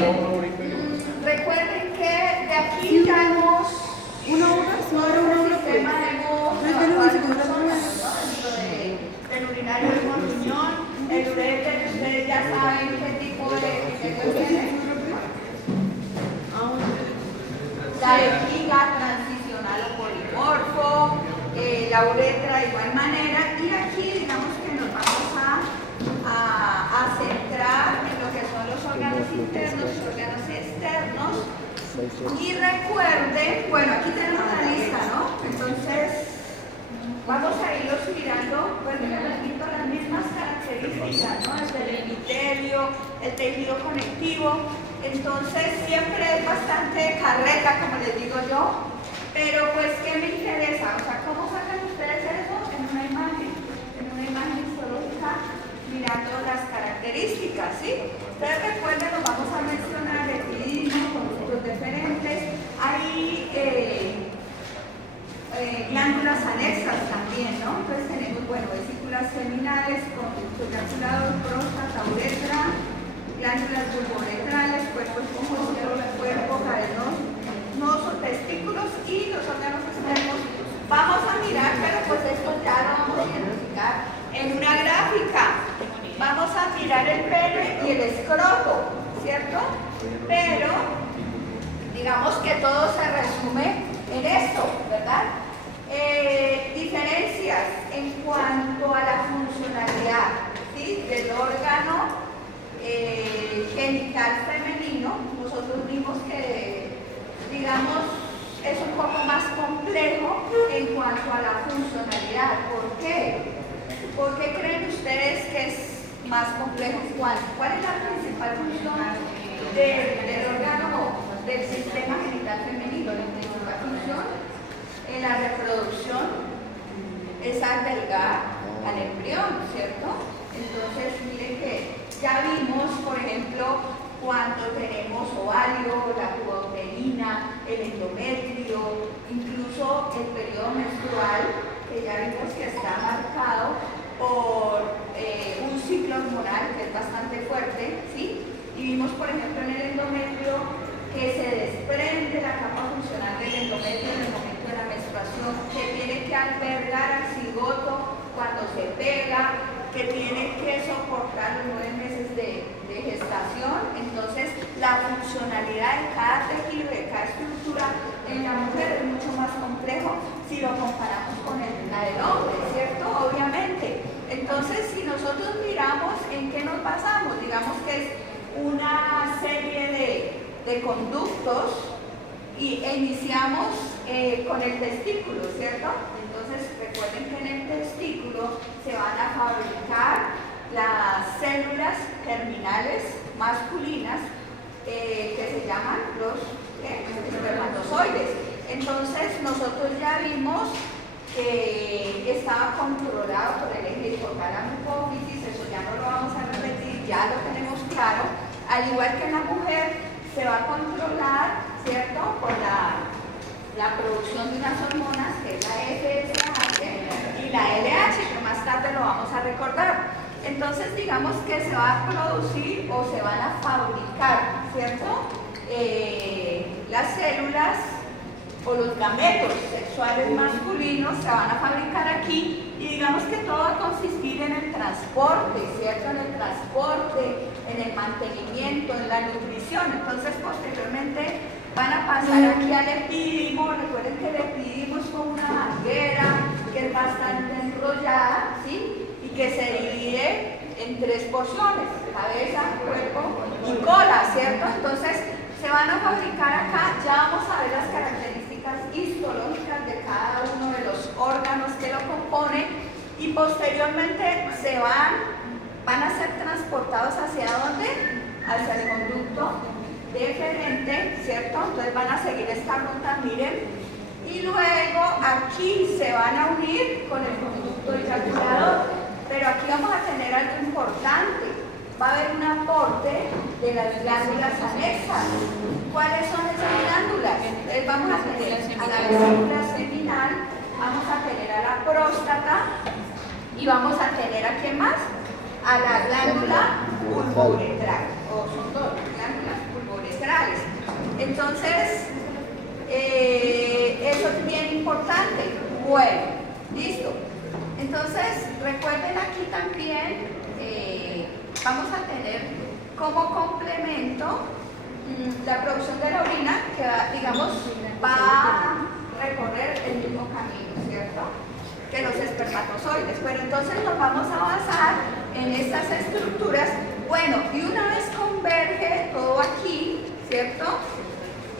Recuerden que de aquí ya hemos sistema del urinario de Montuñón, el ureter, ustedes ya saben qué tipo de epitelio tiene. La vejiga transicional o polimorfo, la uretra de igual manera, y aquí digamos que nos vamos a centrar en lo que son los órganos internos, los órganos externos. Y recuerden, bueno, aquí tenemos la lista, ¿no? Entonces, vamos a irlos mirando, pues les repito las mismas características, ¿no? Desde el epitelio, el tejido conectivo. Entonces, siempre es bastante carreta, como les digo yo, pero pues, ¿qué me interesa? O sea, ¿cómo sacan ustedes eso en una imagen histológica, mirando las características, ¿sí? Ustedes recuerden, nos vamos a mencionar el epidismo, conductos deferentes, hay glándulas anexas también, ¿no? Entonces tenemos, bueno, vesículas seminales, conductos eyaculados, próstata, uretra, glándulas bulbouretrales, cuerpo esponjoso, cuerpo cavernoso, testículos y los órganos externos. Vamos a mirar, pero pues esto ya lo vamos a identificar en una gráfica. Vamos a mirar el pene y el escroto, ¿cierto? Pero digamos que todo se resume en esto, ¿verdad? Diferencias en cuanto a la funcionalidad, ¿sí? Del órgano genital femenino. Nosotros vimos que, digamos, es un poco más complejo en cuanto a la funcionalidad. ¿Por qué? ¿Por qué creen ustedes que es más complejo? ¿Cuál es la principal función del órgano del sistema genital femenino? La principal función en la reproducción es albergar al embrión, ¿cierto? Entonces, miren que ya vimos, por ejemplo, cuando tenemos ovario, la tuba uterina, el endometrio, incluso el periodo menstrual, que ya vimos que está marcado por un ciclo hormonal que es bastante fuerte, ¿sí? Y vimos, por ejemplo, en el endometrio que se desprende la capa funcional del endometrio en el momento de la menstruación, que tiene que albergar al cigoto cuando se pega, que tiene que soportar los 9 meses de gestación. Entonces, la funcionalidad de cada tejido, de cada estructura en la mujer es mucho más complejo si lo comparamos con la del hombre, ¿cierto? Obviamente. Entonces, si nosotros miramos en qué nos basamos, digamos que es una serie de conductos e iniciamos con el testículo, ¿cierto? Entonces, recuerden que en el testículo se van a fabricar las células germinales masculinas que se llaman los espermatozoides. Entonces, nosotros ya vimos que estaba controlado por el eje hipotálamo-hipófisis, eso ya no lo vamos a repetir, ya lo tenemos claro. Al igual que en la mujer, se va a controlar, ¿cierto?, por la producción de unas hormonas, que es la FSH y la LH, que más tarde lo vamos a recordar. Entonces, digamos que se va a producir o se van a fabricar, ¿cierto?, las células o los gametos sexuales masculinos se van a fabricar aquí, y digamos que todo va a consistir en el transporte, ¿cierto?, en el transporte, en el mantenimiento, en la nutrición. Entonces, posteriormente van a pasar aquí al epidimo. Recuerden que el epidimo es como una manguera que es bastante enrollada, ¿sí?, y que se divide en 3 porciones: cabeza, cuerpo y cola, ¿cierto? Entonces, se van a fabricar acá. Ya vamos a ver las características histológicas de cada uno de los órganos que lo componen, y posteriormente van a ser transportados ¿hacia dónde? Hacia el conducto deferente, ¿cierto? Entonces van a seguir esta ruta, miren, y luego aquí se van a unir con el conducto eyaculador. Pero aquí vamos a tener algo importante. Va a haber un aporte de las glándulas anexas. ¿Cuáles son esas glándulas? Entonces vamos a tener a la vesícula seminal, vamos a tener a la próstata y vamos a tener ¿a quién más? A la glándula bulbouretral. O son 2 glándulas bulbouretrales. Entonces, eso es bien importante. Bueno, listo. Entonces, recuerden aquí también, vamos a tener como complemento la producción de la orina, que digamos va a recorrer el mismo camino, ¿cierto?, que los espermatozoides. Pero entonces nos vamos a basar en estas estructuras. Bueno, y una vez converge todo aquí, ¿cierto?,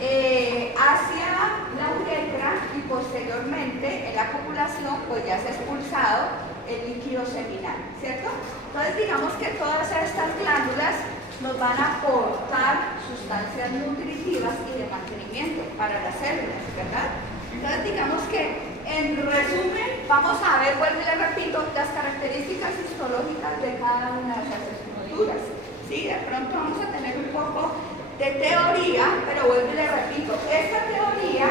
hacia la uretra, y posteriormente en la copulación pues ya se ha expulsado el líquido seminal, ¿cierto? Entonces digamos que todas estas glándulas nos van a aportar sustancias nutritivas y de mantenimiento para las células, ¿verdad? Entonces digamos que en resumen vamos a ver, vuelvo y le repito, las características histológicas de cada una de esas estructuras. ¿Sí? De pronto vamos a tener un poco de teoría, pero vuelvo y le repito, esta teoría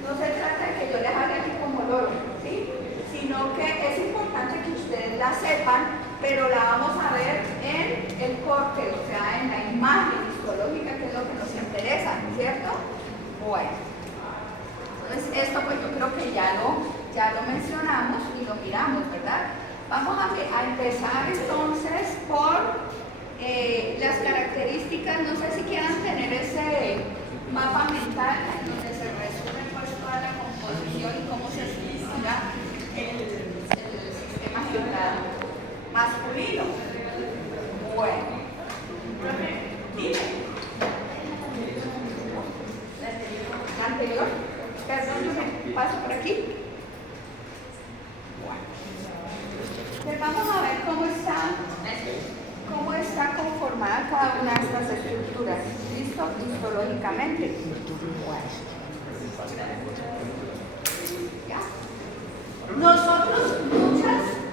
no se trata de que yo les hable aquí como loro, ¿sí?, sino que es importante que ustedes la sepan, pero la vamos a ver en el corte, o sea, en la imagen histológica, que es lo que nos interesa, ¿cierto? Bueno, entonces esto pues yo creo que ya lo mencionamos y lo miramos, ¿verdad? Vamos a empezar entonces por las características. No sé si quieran tener ese mapa mental en donde se resume pues toda la composición y cómo se estructura el sistema genital masculino. Bueno, dime. ¿La anterior? Perdón, yo me paso por aquí. Bueno. Entonces vamos a ver cómo está conformada cada una de estas estructuras. ¿Listo? Histológicamente. Bueno. ¿Ya? Nosotros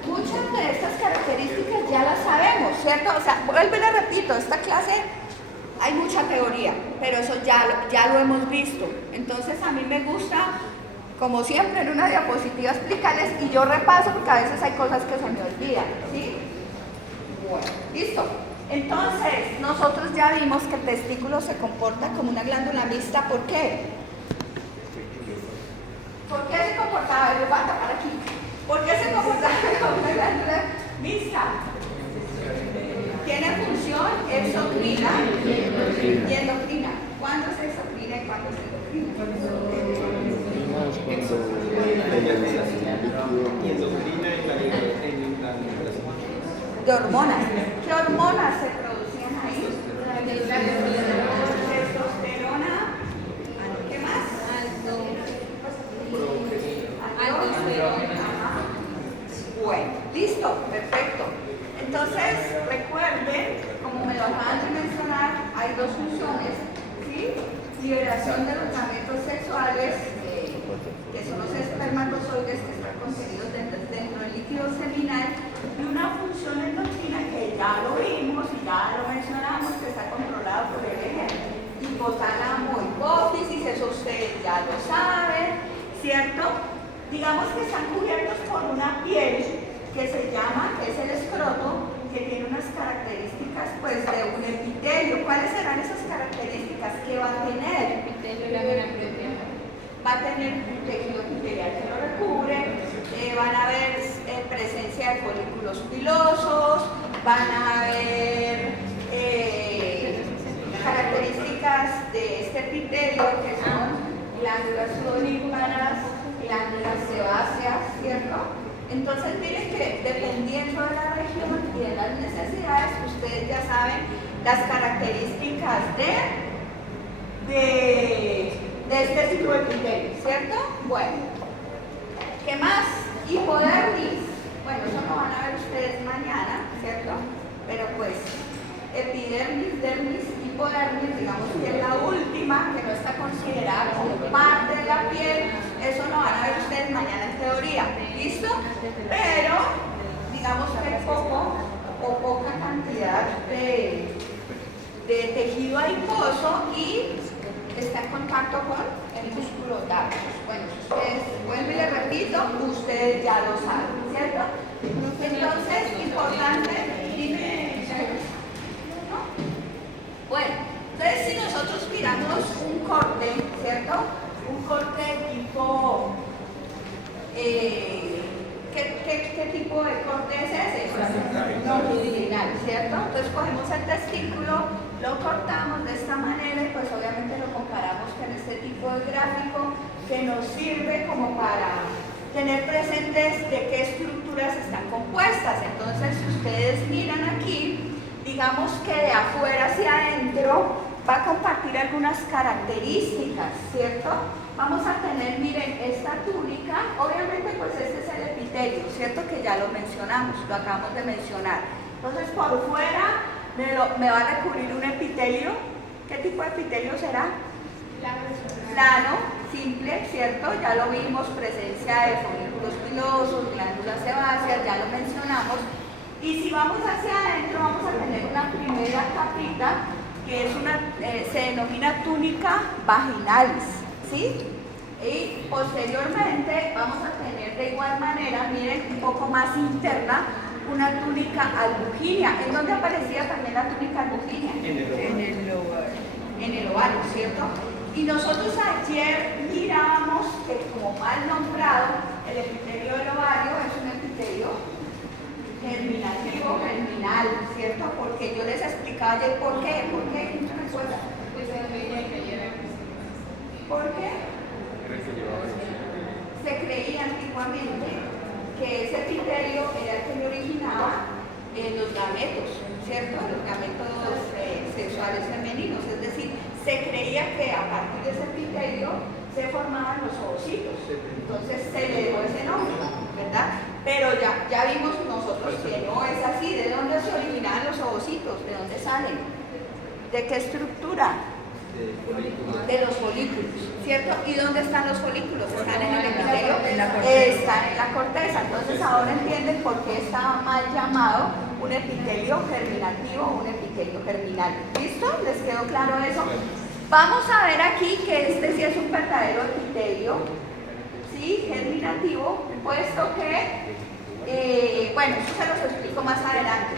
muchas de estas características ya las sabemos, ¿cierto? O sea, vuelvo y le repito, esta clase hay mucha teoría, pero eso ya lo hemos visto. Entonces a mí me gusta, como siempre, en una diapositiva explicarles y yo repaso porque a veces hay cosas que se me olvidan, ¿sí? Bueno, listo. Entonces, nosotros ya vimos que el testículo se comporta como una glándula mixta. ¿Por qué? ¿Por qué se comportaba? Yo voy a tapar aquí. ¿Por qué se comportaba como una glándula mixta? Tiene función exocrina y endocrina. ¿Cuándo es exocrina y cuándo es de hormonas. ¿Qué hormonas se producían ahí? Testosterona. ¿Qué más? Aldosterona. Bueno, listo, perfecto. Entonces, recuerden, como me lo acaban de mencionar, hay dos funciones, ¿sí? Liberación de los gametos sexuales, que son los espermatozoides que están contenidos dentro del líquido seminal, y una función endocrina que ya lo vimos y ya lo mencionamos, que está controlado por el eje hipotálamo hipófisis. Eso ustedes ya lo saben, ¿cierto? Digamos que están cubiertos por una piel que se llama, es el escroto, que tiene unas características pues de un epitelio. ¿Cuáles serán esas características que va a tener? Va a tener un tejido epitelial que lo recubre, van a haber presencia de folículos pilosos, van a haber características de este epitelio que son glándulas sudoríparas, glándulas sebáceas, ¿cierto? Entonces miren que dependiendo de la región y de las necesidades, ustedes ya saben las características de este tipo de epitelio, ¿cierto? Bueno, ¿qué más? Hipodermis. Bueno, eso lo van a ver ustedes mañana, ¿cierto? Pero pues, epidermis, dermis, hipodermis, digamos que es la última, que no está considerada como parte de la piel. Eso lo van a ver ustedes mañana en teoría, ¿listo? Pero, digamos que hay poca cantidad de tejido adiposo y está en contacto con el músculo dardos. Bueno, ustedes, vuelvo y les repito, ustedes ya lo saben, ¿cierto? Entonces, importante, dime, ¿no? Bueno, entonces si nosotros miramos un corte, ¿cierto? Un corte tipo, ¿qué tipo de corte es ese? Longitudinal, ¿cierto? Entonces cogemos el testículo, lo cortamos de esta manera y pues obviamente lo comparamos con este tipo de gráfico que nos sirve como para tener presentes de qué estructuras están compuestas. Entonces, si ustedes miran aquí, digamos que de afuera hacia adentro va a compartir algunas características, ¿cierto? Vamos a tener, miren, esta túnica, obviamente pues este es el epitelio, ¿cierto? Que ya lo mencionamos, lo acabamos de mencionar. Entonces, por fuera me va a recubrir un epitelio. ¿Qué tipo de epitelio será? Plano, simple, ¿cierto? Ya lo vimos, presencia de folículos pilosos, glándulas sebáceas, ya lo mencionamos. Y si vamos hacia adentro, vamos a tener una primera capita que es se denomina túnica vaginalis, ¿sí? Y posteriormente vamos a tener de igual manera, miren, un poco más interna, una túnica albuginea. ¿En dónde aparecía también la túnica albuginea? En el ovario, ¿cierto? Y nosotros ayer mirábamos que, como mal nombrado, el epitelio del ovario es un epitelio germinativo, germinal, ¿cierto? Porque yo les explicaba ayer por qué. ¿Por qué? ¿Quién se recuerda? ¿Por qué? Se creía antiguamente que ese epitelio era el que le originaba los gametos, ¿cierto? Los gametos sexuales femeninos, es decir, se creía que a partir de ese epitelio se formaban los ovocitos, entonces se le dio ese nombre, ¿verdad? Pero ya vimos nosotros que no es así. ¿De dónde se originaban los ovocitos? ¿De dónde salen? ¿De qué estructura? De los folículos, ¿cierto? ¿Y dónde están los folículos? ¿Están en el epitelio? Están en la corteza. Entonces ahora entienden por qué estaba mal llamado un epitelio germinativo o un epitelio germinal. ¿Listo? ¿Les quedó claro eso? Vamos a ver aquí que este sí es un verdadero epitelio, ¿sí? Germinativo, puesto que, bueno, eso se los explico más adelante.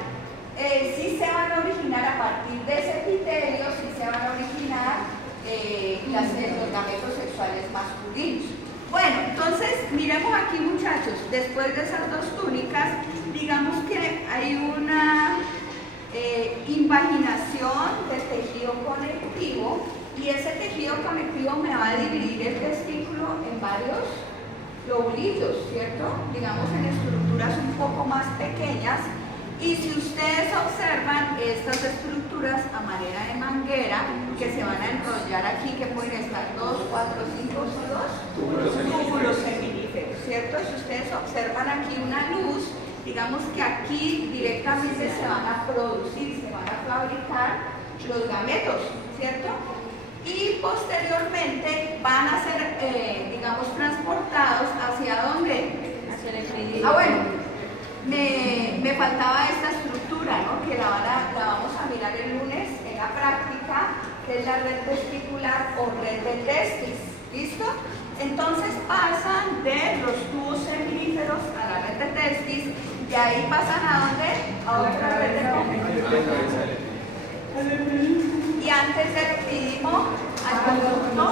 Sí se van a originar a partir de ese epitelio, sí se van a originar los gametos sexuales masculinos. Bueno, entonces, miremos aquí, muchachos, después de esas dos túnicas, digamos que hay una invaginación del tejido conectivo, y ese tejido conectivo me va a dividir el testículo en varios lobulillos, ¿cierto? Digamos en estructuras un poco más pequeñas. Y si ustedes observan estas estructuras a manera de manguera que se van a enrollar aquí, que pueden estar 2, 4, 5, 2 túbulos seminíferos, ¿cierto? Si ustedes observan aquí una luz, digamos que aquí directamente se van a producir, se van a fabricar los gametos, ¿cierto? Y posteriormente van a ser, digamos, transportados ¿hacia dónde? Hacia el epitelio. Ah, bueno, me faltaba esta estructura, ¿no? Que la vamos a mirar el lunes en la práctica, que es la red testicular o red de testis. ¿Listo? Entonces pasan de los tubos seminíferos a la red de testis, y ahí pasan ¿a dónde? A otra red de testis. Y antes del epidimo, al conducto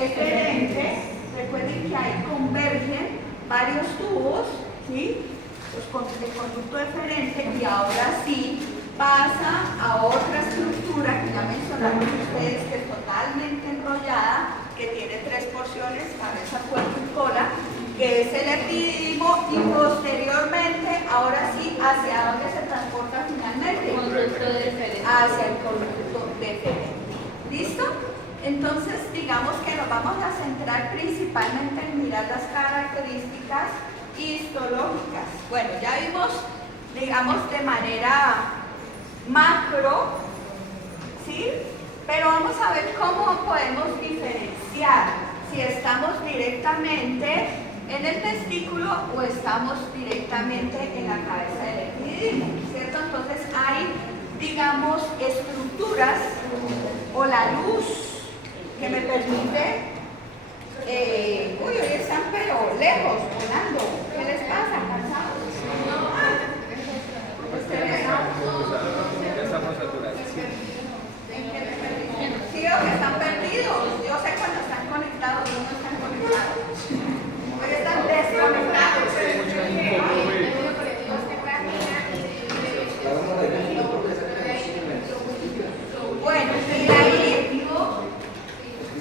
eferente, recuerden que ahí convergen varios tubos, ¿sí? El conducto eferente, y ahora sí pasa a otra estructura que ya mencionaron ustedes, que es totalmente enrollada, que tiene 3 porciones, cabeza, cuerpo y cola, que es el epidimo, y posteriormente, ahora sí, ¿hacia dónde se transporta finalmente? Conducto deferente. Hacia el conducto deferente. ¿Listo? Entonces, digamos que nos vamos a centrar principalmente en mirar las características histológicas. Bueno, ya vimos, digamos, de manera macro, ¿sí? Pero vamos a ver cómo podemos diferenciar si estamos directamente en el testículo o estamos directamente en la cabeza del epididimo, ¿cierto? Entonces hay, digamos, estructuras o la luz que me permite, hoy están pero lejos, volando. ¿Qué les pasa? ¿Cansados? ¿Ustedes no? Ya estamos saturados. ¿Sí o que están perdidos? Bueno, y ahí,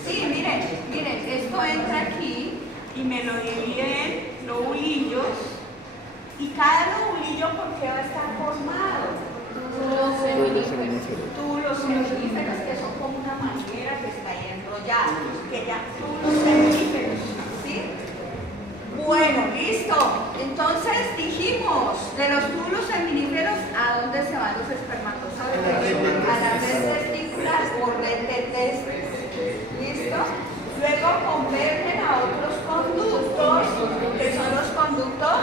sí, miren, esto entra aquí y me lo dividen en lobulillos. Y cada lobulillo, ¿por qué va a estar formado? Túbulos seminíferos, que son como una manguera que está ahí enrollada, que ya túbulos seminíferos, ¿sí? Bueno, listo. Entonces dijimos, de los túbulos seminíferos, ¿a dónde se van los espermatozoides? A la red testicular por red de testes. ¿Listo? Luego convergen a otros conductos, que son los conductos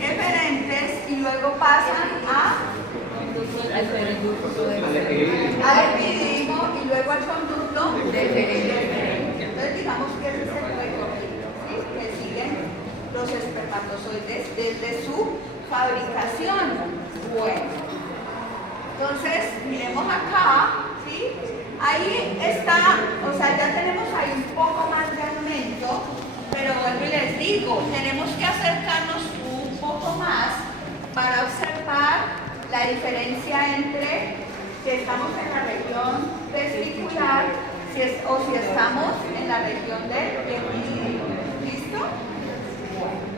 eferentes, y luego pasan al epididimo y luego al conducto deferente. Entonces digamos que ese es el recorrido, ¿sí? Que siguen los espermatozoides desde su fabricación. Bueno, entonces miremos acá, ¿sí? Ahí está, o sea, ya tenemos ahí un poco más de aumento, pero vuelvo y les digo, tenemos que acercarnos un poco más para observar la diferencia entre si estamos en la región testicular o si estamos en la región del epididimo. ¿Listo? Bueno.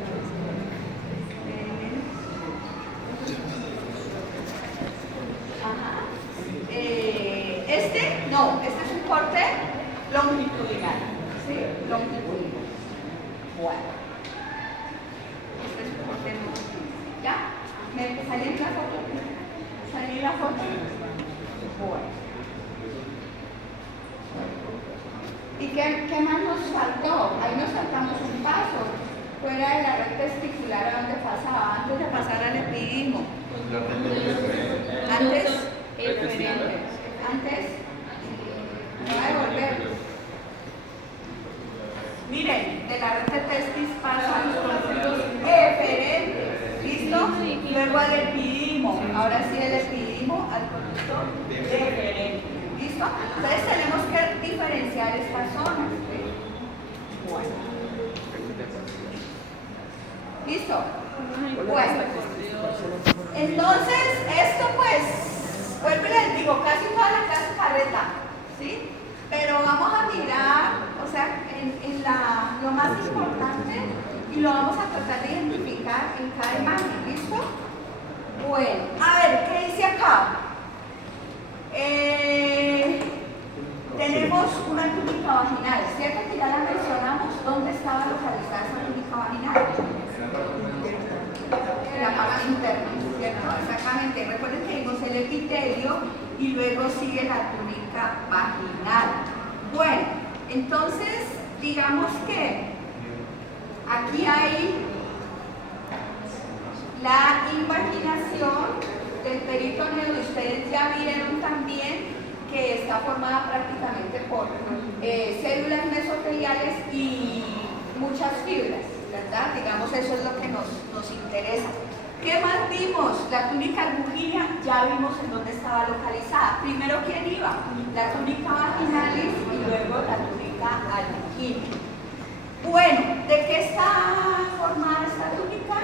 Este es un corte longitudinal, ¿sí? Longitudinal. Bueno. Este es un corte longitudinal. ¿Ya? ¿Me salí en la foto? ¿Salí la foto? Bueno. ¿Y qué más nos faltó? Ahí nos saltamos un paso. Fuera de la red testicular, ¿a dónde pasaba? Antes de pasar al epididimo. Antes, me va a devolver. Miren, de la red de testis pasa a los conductos eferentes. ¿Listo? Luego al epididimo. Ahora sí, el epididimo al conducto deferente. ¿Listo? Entonces tenemos que diferenciar estas zonas. Bueno. ¿Listo? Bueno. Entonces, esto pues, vuelvo y les digo, casi toda la clase carreta, ¿sí? Pero vamos a mirar, o sea, lo más importante y lo vamos a tratar de identificar en cada imagen, ¿listo? Bueno, a ver, ¿qué dice acá? Tenemos una túnica vaginal, ¿cierto? Que ya la mencionamos, ¿dónde estaba localizada esa túnica vaginal? En la cámara interna, ¿cierto? Exactamente. Recuerden que vimos el epitelio y luego sigue la túnica vaginal. Bueno, entonces, digamos que aquí hay la invaginación del peritoneo y ustedes ya vieron también que está formada prácticamente por células mesoteliales y muchas fibras, ¿verdad? Digamos, eso es lo que nos interesa. ¿Qué más vimos? La túnica albuginia, ya vimos en dónde estaba localizada. Primero, ¿quién iba? La túnica vaginalis y luego la túnica albuginia. Bueno, ¿de qué está formada esta túnica?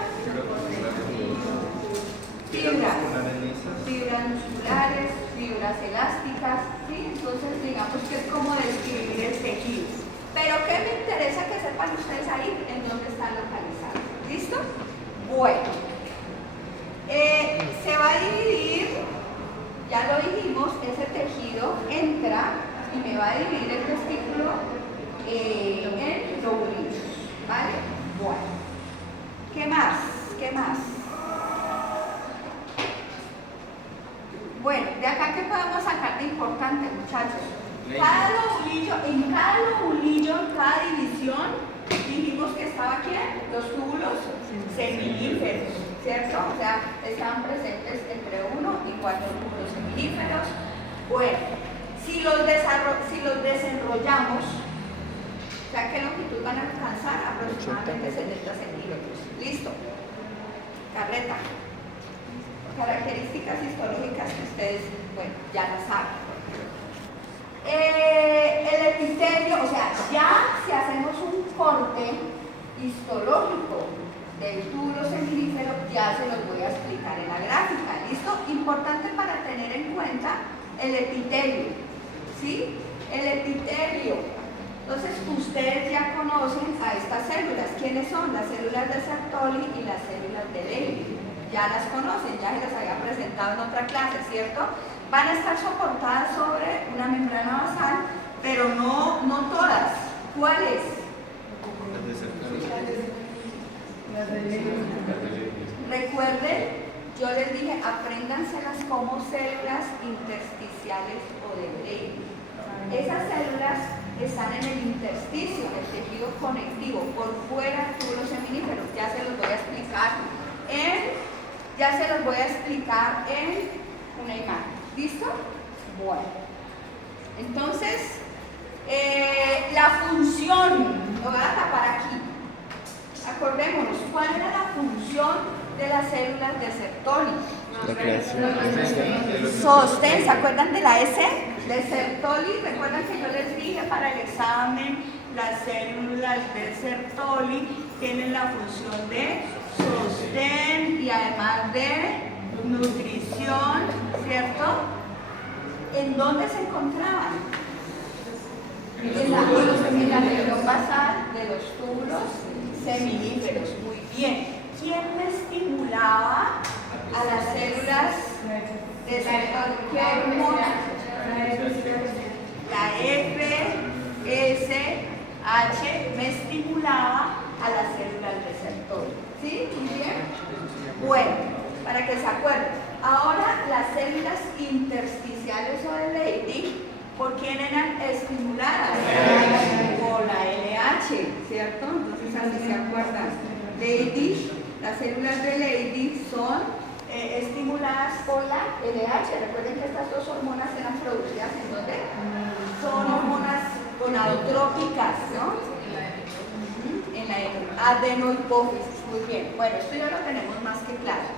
Fibras musculares, fibras elásticas, ¿sí? Entonces digamos que es como describir el tejido. Pero ¿qué me interesa que sepan ustedes ahí en dónde están localizados? ¿Listo? Bueno, se va a dividir, ya lo dijimos, ese tejido entra y me va a dividir el testículo en lobulillos, ¿vale? Bueno, ¿qué más? ¿Qué más? Bueno, de acá, ¿qué podemos sacar de importante, muchachos? Cada lobulillo, en cada división, dijimos que estaba ¿quién? Los túbulos seminíferos, ¿cierto? O sea, estaban presentes entre 1 y 4 túbulos seminíferos. Bueno, si los desenrollamos, o sea, ¿qué longitud van a alcanzar? Aproximadamente 70 centímetros. Listo. Carreta. Características histológicas que ustedes, bueno, ya las saben. El epitelio, o sea, ya si hacemos un corte histológico del túbulo seminífero, ya se los voy a explicar en la gráfica, ¿listo? Importante para tener en cuenta el epitelio. ¿sí? El epitelio. Entonces, ustedes ya conocen a estas células. ¿Quiénes son? Las células de Sertoli y las células de Leydig. Ya las conocen, ya se las había presentado en otra clase, ¿cierto? Van a estar soportadas sobre una membrana basal, pero no todas. ¿Cuáles? Recuerden, yo les dije, apréndanselas como células intersticiales o de Leydig. Esas células están en el intersticio, en el tejido conectivo, por fuera del túbulo seminífero. Ya se los voy a explicar en una imagen. ¿Listo? Bueno. Entonces, la función, lo voy a tapar aquí. Acordémonos, ¿cuál era la función de las células de Sertoli? La creación. Sostén, ¿se acuerdan de la S? De Sertoli, recuerdan que yo les dije para el examen, las células de Sertoli tienen la función de sostén y además de nutrición, ¿cierto? ¿En dónde se encontraban? En la región basal de los túbulos seminíferos. Muy bien. ¿Quién me estimulaba a las células de Sertoli? ¿Qué hormona? La FSH me estimulaba a las células de Sertoli. ¿Sí? Muy bien. Bueno, para que se acuerden. Ahora las células intersticiales o de Leydig, ¿por quién eran estimuladas? Por la LH, ¿cierto? Entonces así se acuerdan. Leydig, las células de Leydig son estimuladas por la LH. Recuerden que estas dos hormonas eran producidas en ¿dónde? Son hormonas gonadotrópicas, ¿no? En la adenohipófisis. Muy bien. Bueno, esto ya lo tenemos más que claro.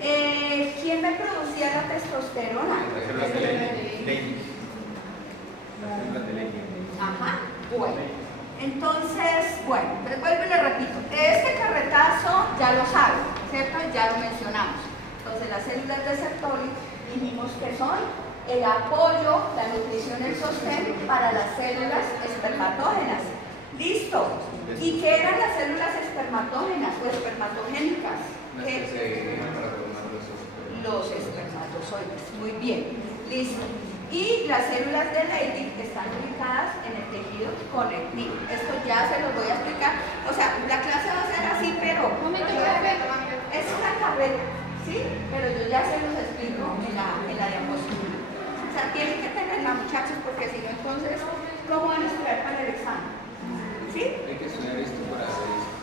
¿Quién me producía la testosterona? Ajá. Bueno. Entonces, bueno, pues vuelvo y le repito. Este carretazo ya lo saben, ¿cierto? Ya lo mencionamos. Entonces, las células de Sertoli dijimos que son el apoyo, la nutrición, el sostén para las células espermatógenas. ¿Listo? ¿Y qué eran las células espermatógenas o espermatogénicas? Los espermatozoides. Muy bien. Listo. Y las células de Leydig están ubicadas en el tejido conectivo. Esto ya se los voy a explicar. O sea, la clase va a ser así, pero es una carrera, ¿sí? Pero yo ya se los explico en la diapositiva. O sea, tienen que tenerla, muchachos, porque si no, entonces, ¿cómo van a estudiar para el examen? ¿Sí? Hay que estudiar esto para hacer esto.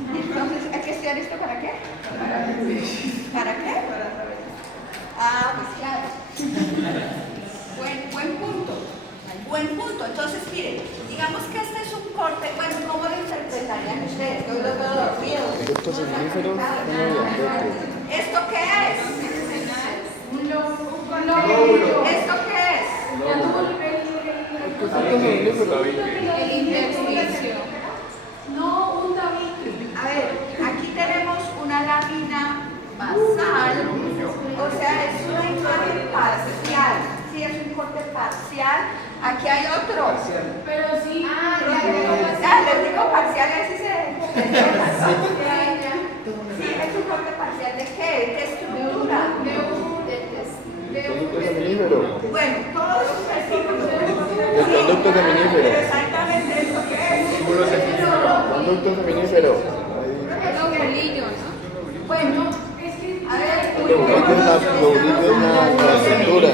Entonces, ¿hay que estudiar esto para qué? ¿Para qué? Ah, pues claro. Buen punto. Buen punto. Entonces, miren, digamos que este es un corte. Bueno, ¿cómo lo interpretarían ustedes? Yo lo veo dormido. Conducto seminífero, ¿Esto qué es? ¿Esto qué es? El intersticio. No, un tabique. A ver, aquí tenemos una lámina basal, o sea, es una imagen parcial. Sí, es un corte parcial. Aquí hay otro. Pero sí. Les digo parcial, así se sí, es un corte parcial de qué? ¿Qué estructura? Conducto seminífero. Bueno, todos sus vesículos. El conducto seminífero. Exactamente esto que es. Conducto seminífero. Los bolillos, ¿no? Bueno, a ver, Los la cintura.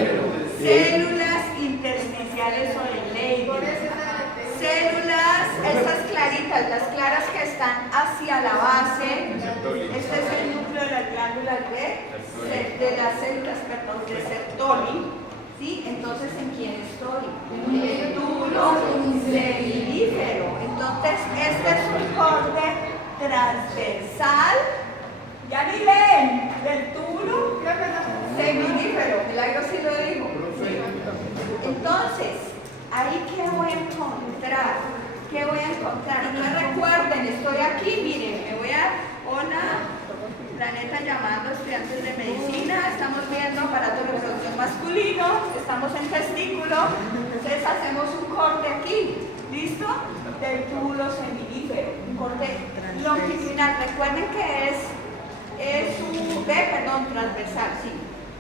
células intersticiales o de Leydig. Células, estas claritas, las claras que están hacia la base. Este es el núcleo de las glándulas de las células, perdón, de Sertoli. ¿Sí? Entonces, ¿en quién estoy? En el túbulo seminífero. Entonces, este es un corte transversal. ¿Ya ni ven? Del túbulo seminífero. Milagro sí lo digo. Entonces, ¿ahí qué voy a encontrar? ¿Qué voy a encontrar? Entonces recuerden, estoy aquí, miren, me voy a... Hola, planeta llamando estudiantes de medicina, estamos viendo aparato de reproducción masculino, estamos en testículo, hacemos un corte aquí, ¿listo? Del túbulo seminífero, un corte longitudinal. Recuerden que es un transversal, sí.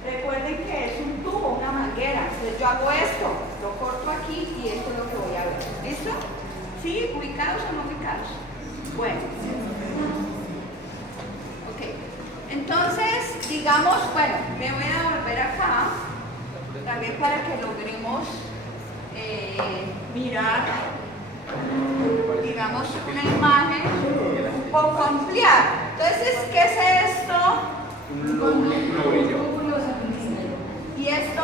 Recuerden que es un tubo, una manguera. Entonces yo hago esto, lo corto aquí y esto es lo que voy a ver. ¿Listo? ¿Sí? ¿Ubicados o no ubicados? Bueno. Ok. Entonces, digamos, bueno, me voy a volver acá, también para que logremos mirar, digamos, una imagen un poco ampliada. Entonces, ¿qué es esto? Un lobrillo. ¿Y esto?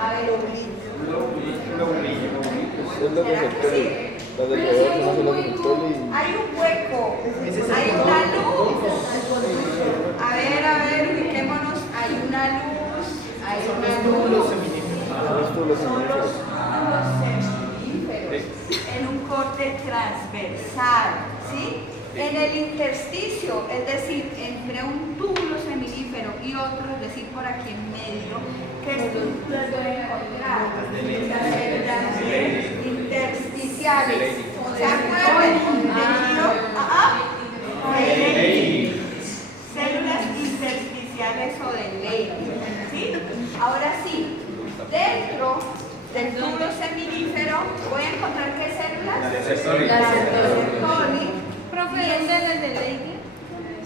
A ver, Un lobrillo. Es lo que se pone. Las de alrededor no se lo control y... hay un hueco, hay una luz. A ver, ubiquémonos. Hay una luz, hay una luz. Esto lo Son los seminíferos. seminíferos en un corte transversal, ¿sí? En el intersticio, es decir, entre un túbulo seminífero y otro, es decir, por aquí en medio, ¿qué estructuras voy a encontrar? Las células intersticiales. ¿Se acuerdan? Células intersticiales o de Leydig, ¿sí? Ahora sí, dentro del túbulo seminífero voy a encontrar qué células. Las de Sertoli. Las de Sertoli. Profe, ¿dónde las de Leydig?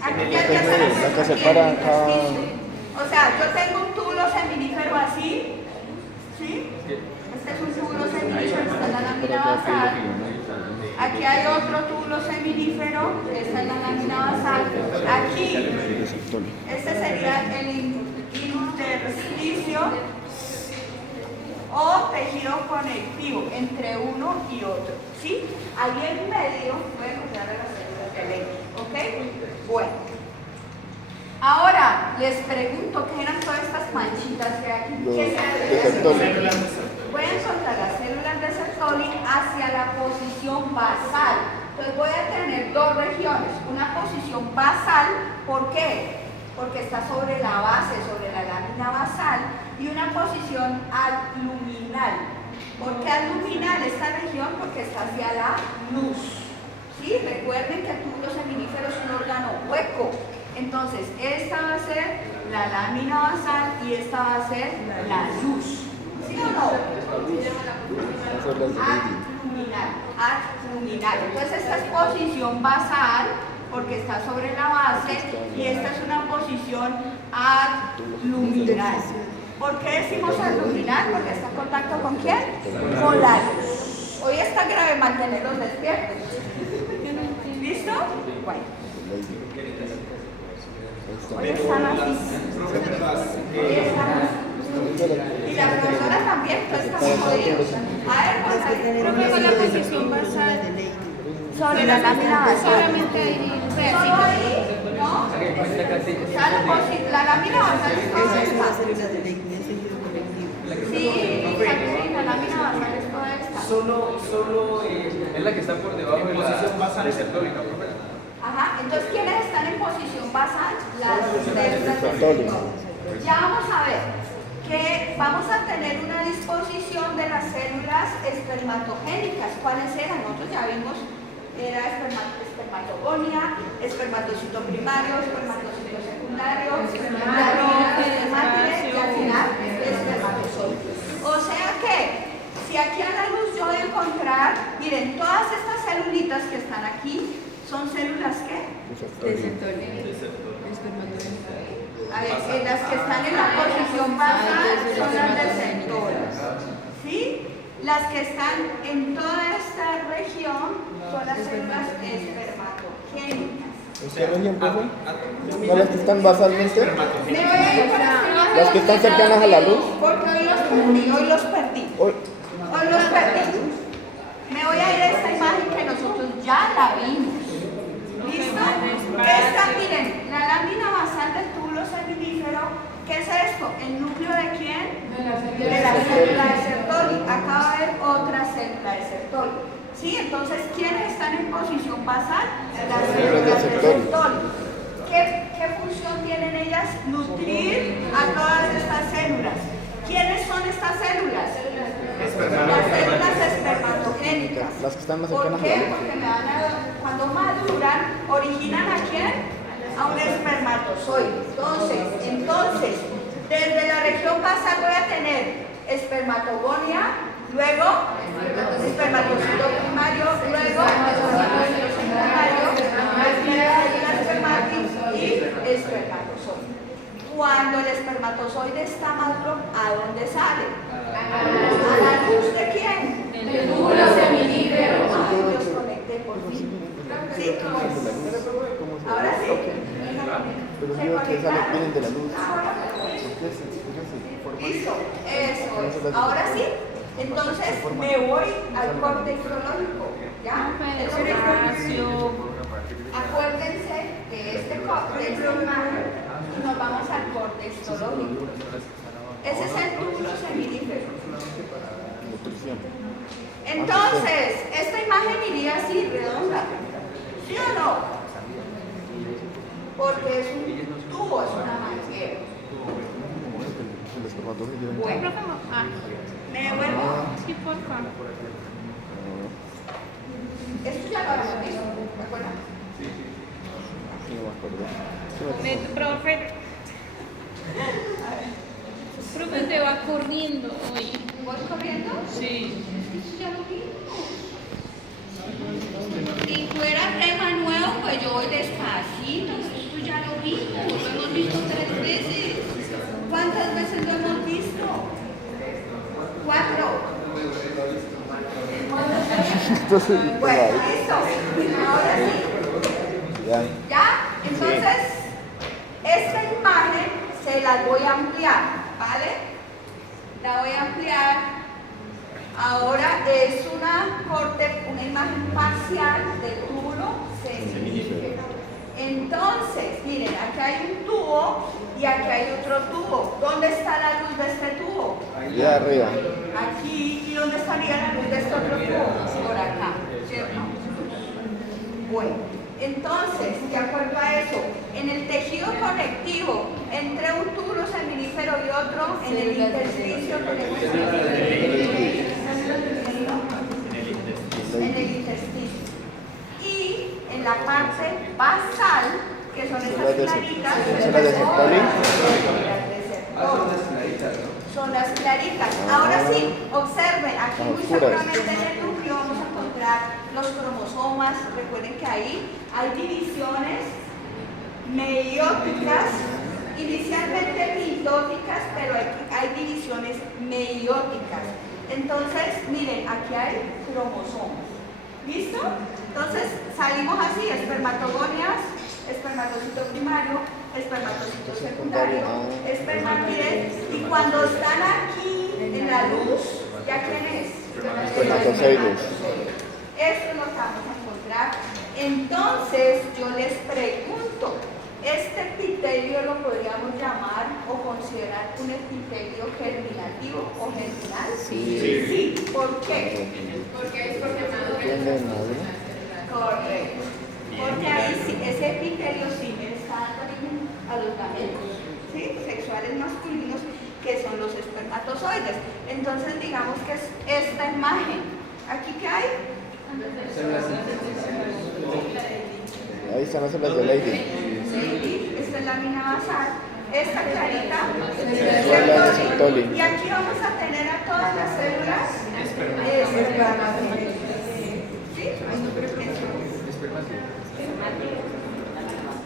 Aquí ya se La que separa cada... O sea, yo tengo un túbulo seminífero así, ¿sí? Este es un túbulo seminífero, esta es la lámina basal. Aquí hay otro túbulo seminífero, esta es la lámina basal. Aquí, este sería el intersticio o tejido conectivo entre uno y otro, ¿sí? Ahí en medio voy a encontrar las células de Leydig, ¿ok? Bueno. Ahora, les pregunto, ¿qué eran todas estas manchitas que hay aquí? ¿Qué De Sertoli. Voy a encontrar las células de Sertoli hacia la posición basal. Entonces voy a tener dos regiones, una posición basal, ¿por qué? Porque está sobre la base, sobre la lámina basal, y una posición adluminal. ¿Por qué adluminal esta región? Porque está hacia la luz. ¿Sí? Recuerden que el túbulo seminífero es un órgano hueco. Entonces, esta va a ser la lámina basal y esta va a ser la luz. ¿Sí o no? Adluminal. Adluminal. Entonces, esta es posición basal porque está sobre la base y esta es una posición adluminal. ¿Por qué decimos adluminal? Porque está en contacto ¿con quién? Con la luz. Hoy está grave mantenerlos despiertos. ¿Listo? Bueno. Hoy están así. Hoy están así. Y la profesora también, pues estamos jodidos. A ver, Profe, con la posición basal. sobre la lámina basal. Solamente ahí, o sea, Solo ahí, ¿no? O sea, la lámina basal es toda esta. Sí, la lámina basal es toda esta. Solo es la que está por debajo de la de Sertoli, ¿no, profe? Ajá, entonces, ¿quiénes están en posición basal? Las células de Sertoli. Ya vamos a ver que vamos a tener una disposición de las células espermatogénicas. ¿Cuáles eran? Nosotros ya vimos, era espermatogonia, espermatocito primario, espermatocito secundario, espermatozoide y al final espermatozoide. O sea que, si aquí a la luz yo voy a encontrar, miren, todas estas celulitas que están aquí, ¿son células qué? A ver, las que están en la posición basal son las de Sertoli, ¿sí? Las que están en toda esta región son las células espermatogénicas. ¿Qué región, profe? ¿No las que están basalmente? Me voy a ir por esta imagen. ¿Las que están cercanas a la luz? Porque hoy los perdí. Hoy, Me voy a ir a esta imagen que nosotros ya la vimos. ¿Listo? Esta, miren, la lámina basal del túbulo seminífero, ¿qué es esto? ¿El núcleo de quién? De la célula de Sertoli. Acá va a haber otra célula de Sertoli. ¿Sí? Entonces, ¿quiénes están en posición basal? Las células de Sertoli. ¿Qué función tienen ellas? Nutrir a todas estas células. ¿Quiénes son estas células? las que están más ¿Por cercanas a la qué? luz. Porque cuando maduran, originan ¿a quién? A un espermatozoide. Entonces, desde la región basal voy a tener espermatogonia, luego espermatocito primario, luego espermatocito secundario, espermatis y espermatozoide. Cuando el espermatozoide está maduro, ¿a dónde sale? ¿A la luz de quién? El túbulo seminífero. Ay, los conecté por fin. ¿Sí? Ahora sí. Pero ¿Se digo que sale, conectaron? vienen de la luz. Ahora Listo, eso es. Ahora sí. Entonces me voy al corte histológico. ¿Ya? Acuérdense de esta imagen y nos vamos al corte histológico. Ese es el túbulo seminífero. Nutrición. Entonces, esta imagen iría así, redonda. ¿Sí o no? Porque es un tubo, es una manguera. El espermatozoide. Bueno, me devuelvo. Sí, por favor. Esto ya lo habíamos visto, ¿te acuerdas? Sí, no me acuerdo. Profe. Profe, te va corriendo hoy. ¿Voy corriendo? Sí. Esto ya lo vimos. Si fuera tema nuevo, pues yo voy despacito. Esto ya lo vimos. Lo hemos visto 3 veces. ¿Cuántas veces lo hemos visto? 4. Bueno, listo. Ahora sí. Ya. ¿Ya? Entonces, esta imagen se la voy a ampliar, ¿vale? La voy a ampliar. Ahora es una imagen parcial del túbulo seminífero. Entonces, miren, aquí hay un tubo y aquí hay otro tubo. ¿Dónde está la luz de este tubo? Allá arriba. Aquí. ¿Y dónde estaría la luz de este otro tubo? Por acá, ¿cierto? Bueno, entonces, de acuerdo a eso, en el tejido conectivo entre un túbulo seminífero y otro, en el intersticio tenemos en el intestino. Y en la parte basal, que son estas claritas, ¿Son las de Sertoli? son las claritas. Ahora sí, observen, aquí muy seguramente en el núcleo vamos a encontrar los cromosomas. Recuerden que ahí hay divisiones meióticas, inicialmente mitóticas, pero hay divisiones meióticas. Entonces, miren, aquí hay cromosomas. ¿Listo? Entonces, salimos así, espermatogonias, espermatocito primario, espermatocito secundario, espermatides, y cuando están aquí en la luz, ¿ya quién es? Espermatozoides. Esto es lo que vamos a encontrar. Entonces, yo les pregunto, ¿este epitelio lo podríamos llamar o considerar un epitelio germinativo o germinal? Sí. ¿Por qué? Porque es ¿Tiene maduro? correcto. Porque ahí sí, ese epitelio sí le está dando origen a los gametos, ¿sí? Sexuales masculinos, que son los espermatozoides. Entonces, digamos que es esta imagen. ¿Aquí qué hay? Ahí están las células de Leydig. Sí, esta es la lámina basal. Esta clarita es de Sertoli. Y aquí vamos a tener a todas las células espermatozoides. ¿Sí?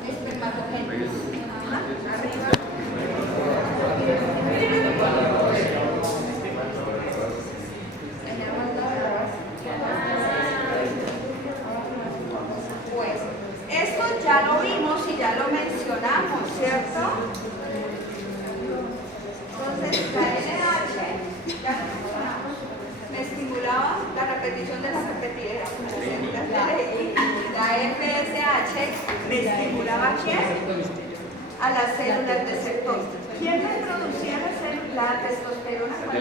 Espermatogénesis. Arriba. Pues, esto ya lo vimos y ya lo mencionamos, ¿cierto? Entonces, la LH, ya lo mencionamos, me estimulaba la repetición de la repetidera, la FSH me estimulaba ¿a quién? A las células de receptor. ¿Quién me producía la testosterona? De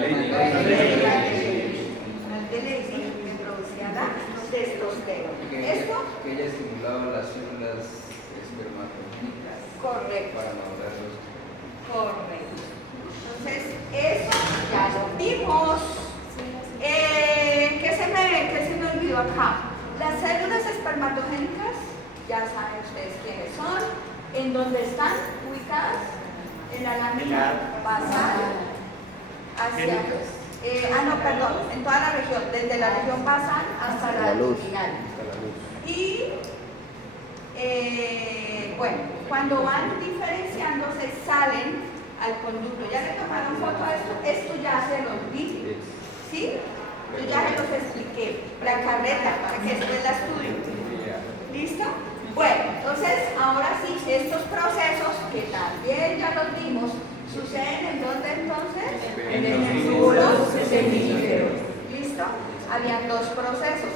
Leydig me producía la testosterona. ¿Esto? Que ella estimulaba las células espermatogénicas. Correcto. Para madurarlos. Correcto. Entonces, eso ya lo vimos. ¿Qué se me olvidó acá. Las células espermatogénicas, ya saben ustedes quiénes son, en dónde están ubicadas, en la lámina basal, hacia, en toda la región, desde la región basal hasta la luminal. Y bueno, cuando van diferenciándose salen al conducto. ¿Ya le tomaron foto a esto? Esto ya se los di, ¿sí? Yo ya se los expliqué. La carreta, para que después la estudien. ¿Listo? Bueno, entonces, ahora sí, estos procesos, que también ya los vimos, suceden en dónde entonces? En el túbulo seminífero. ¿Listo? Habían dos procesos.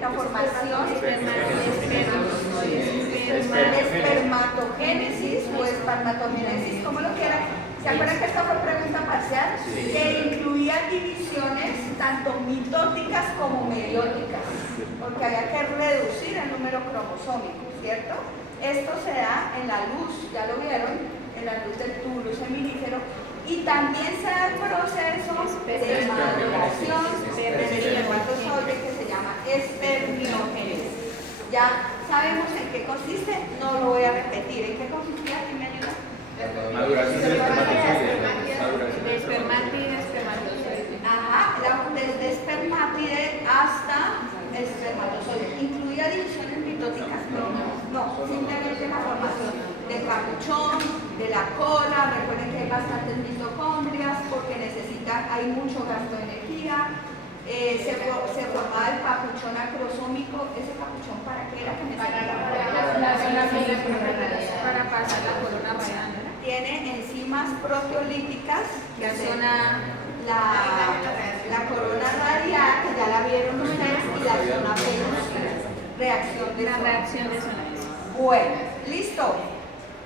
La formación espermatogénesis o espermatogénesis, como lo quieran. ¿Se acuerdan que esta fue pregunta parcial? Sí. Que incluía divisiones tanto mitóticas como meióticas, porque había que reducir el número cromosómico, ¿cierto? Esto se da en la luz, ya lo vieron, en la luz del túbulo seminífero, y también se da el proceso de maduración del espermatozoide que se llama espermiogénesis. Ya sabemos en qué consiste, no lo voy a repetir. ¿En qué consistía? ¿Quién me ayuda? Maduración del espermatozoide. De espermátide a espermatozoide. Ajá, desde espermátide hasta espermatozoide. ¿Incluía divisiones mitóticas? No, simplemente la formación del capuchón, de la cola. Recuerden que hay bastantes mitocondrias porque hay mucho gasto de energía. Se formaba el capuchón acrosómico. ¿Ese capuchón para qué era? Que Para pasar la corona radial. Tiene enzimas proteolíticas que hacen la corona radial, que ya la vieron ustedes, y la zona reacción de zona. Bueno, listo.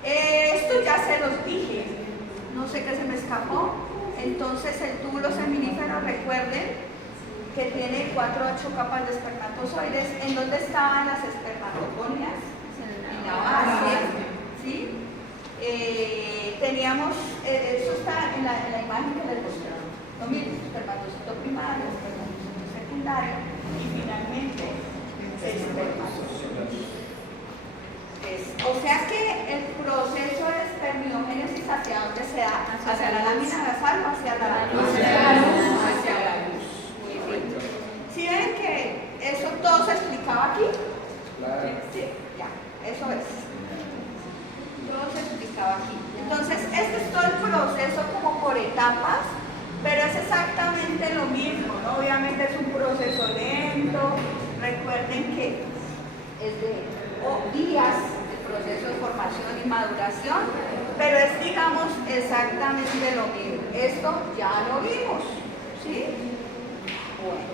Esto ya se los dije. No sé qué se me escapó. Entonces el túbulo seminífero, recuerden que tiene 4 a 8 capas de espermatozoides. ¿En dónde estaban las espermatogonias? En la base, ¿sí? Teníamos, eso está en la imagen que les mostré. Lo mismo, espermatocito primario, espermatocito secundario y finalmente espermatozoide. O sea que el proceso de espermiogénesis, ¿hacia dónde se da? ¿Hacia la lámina basal o hacia la luz? Hacia la luz. Muy bien. ¿Sí ven que eso todo se explicaba aquí? Sí, ya, eso es. Todo se explicaba aquí. Entonces, este es todo el proceso como por etapas, pero es exactamente lo mismo, ¿no? Obviamente es un proceso lento. Recuerden que es de días el proceso de formación y maduración, pero es, digamos, exactamente lo mismo. Esto ya lo vimos, ¿sí? Bueno.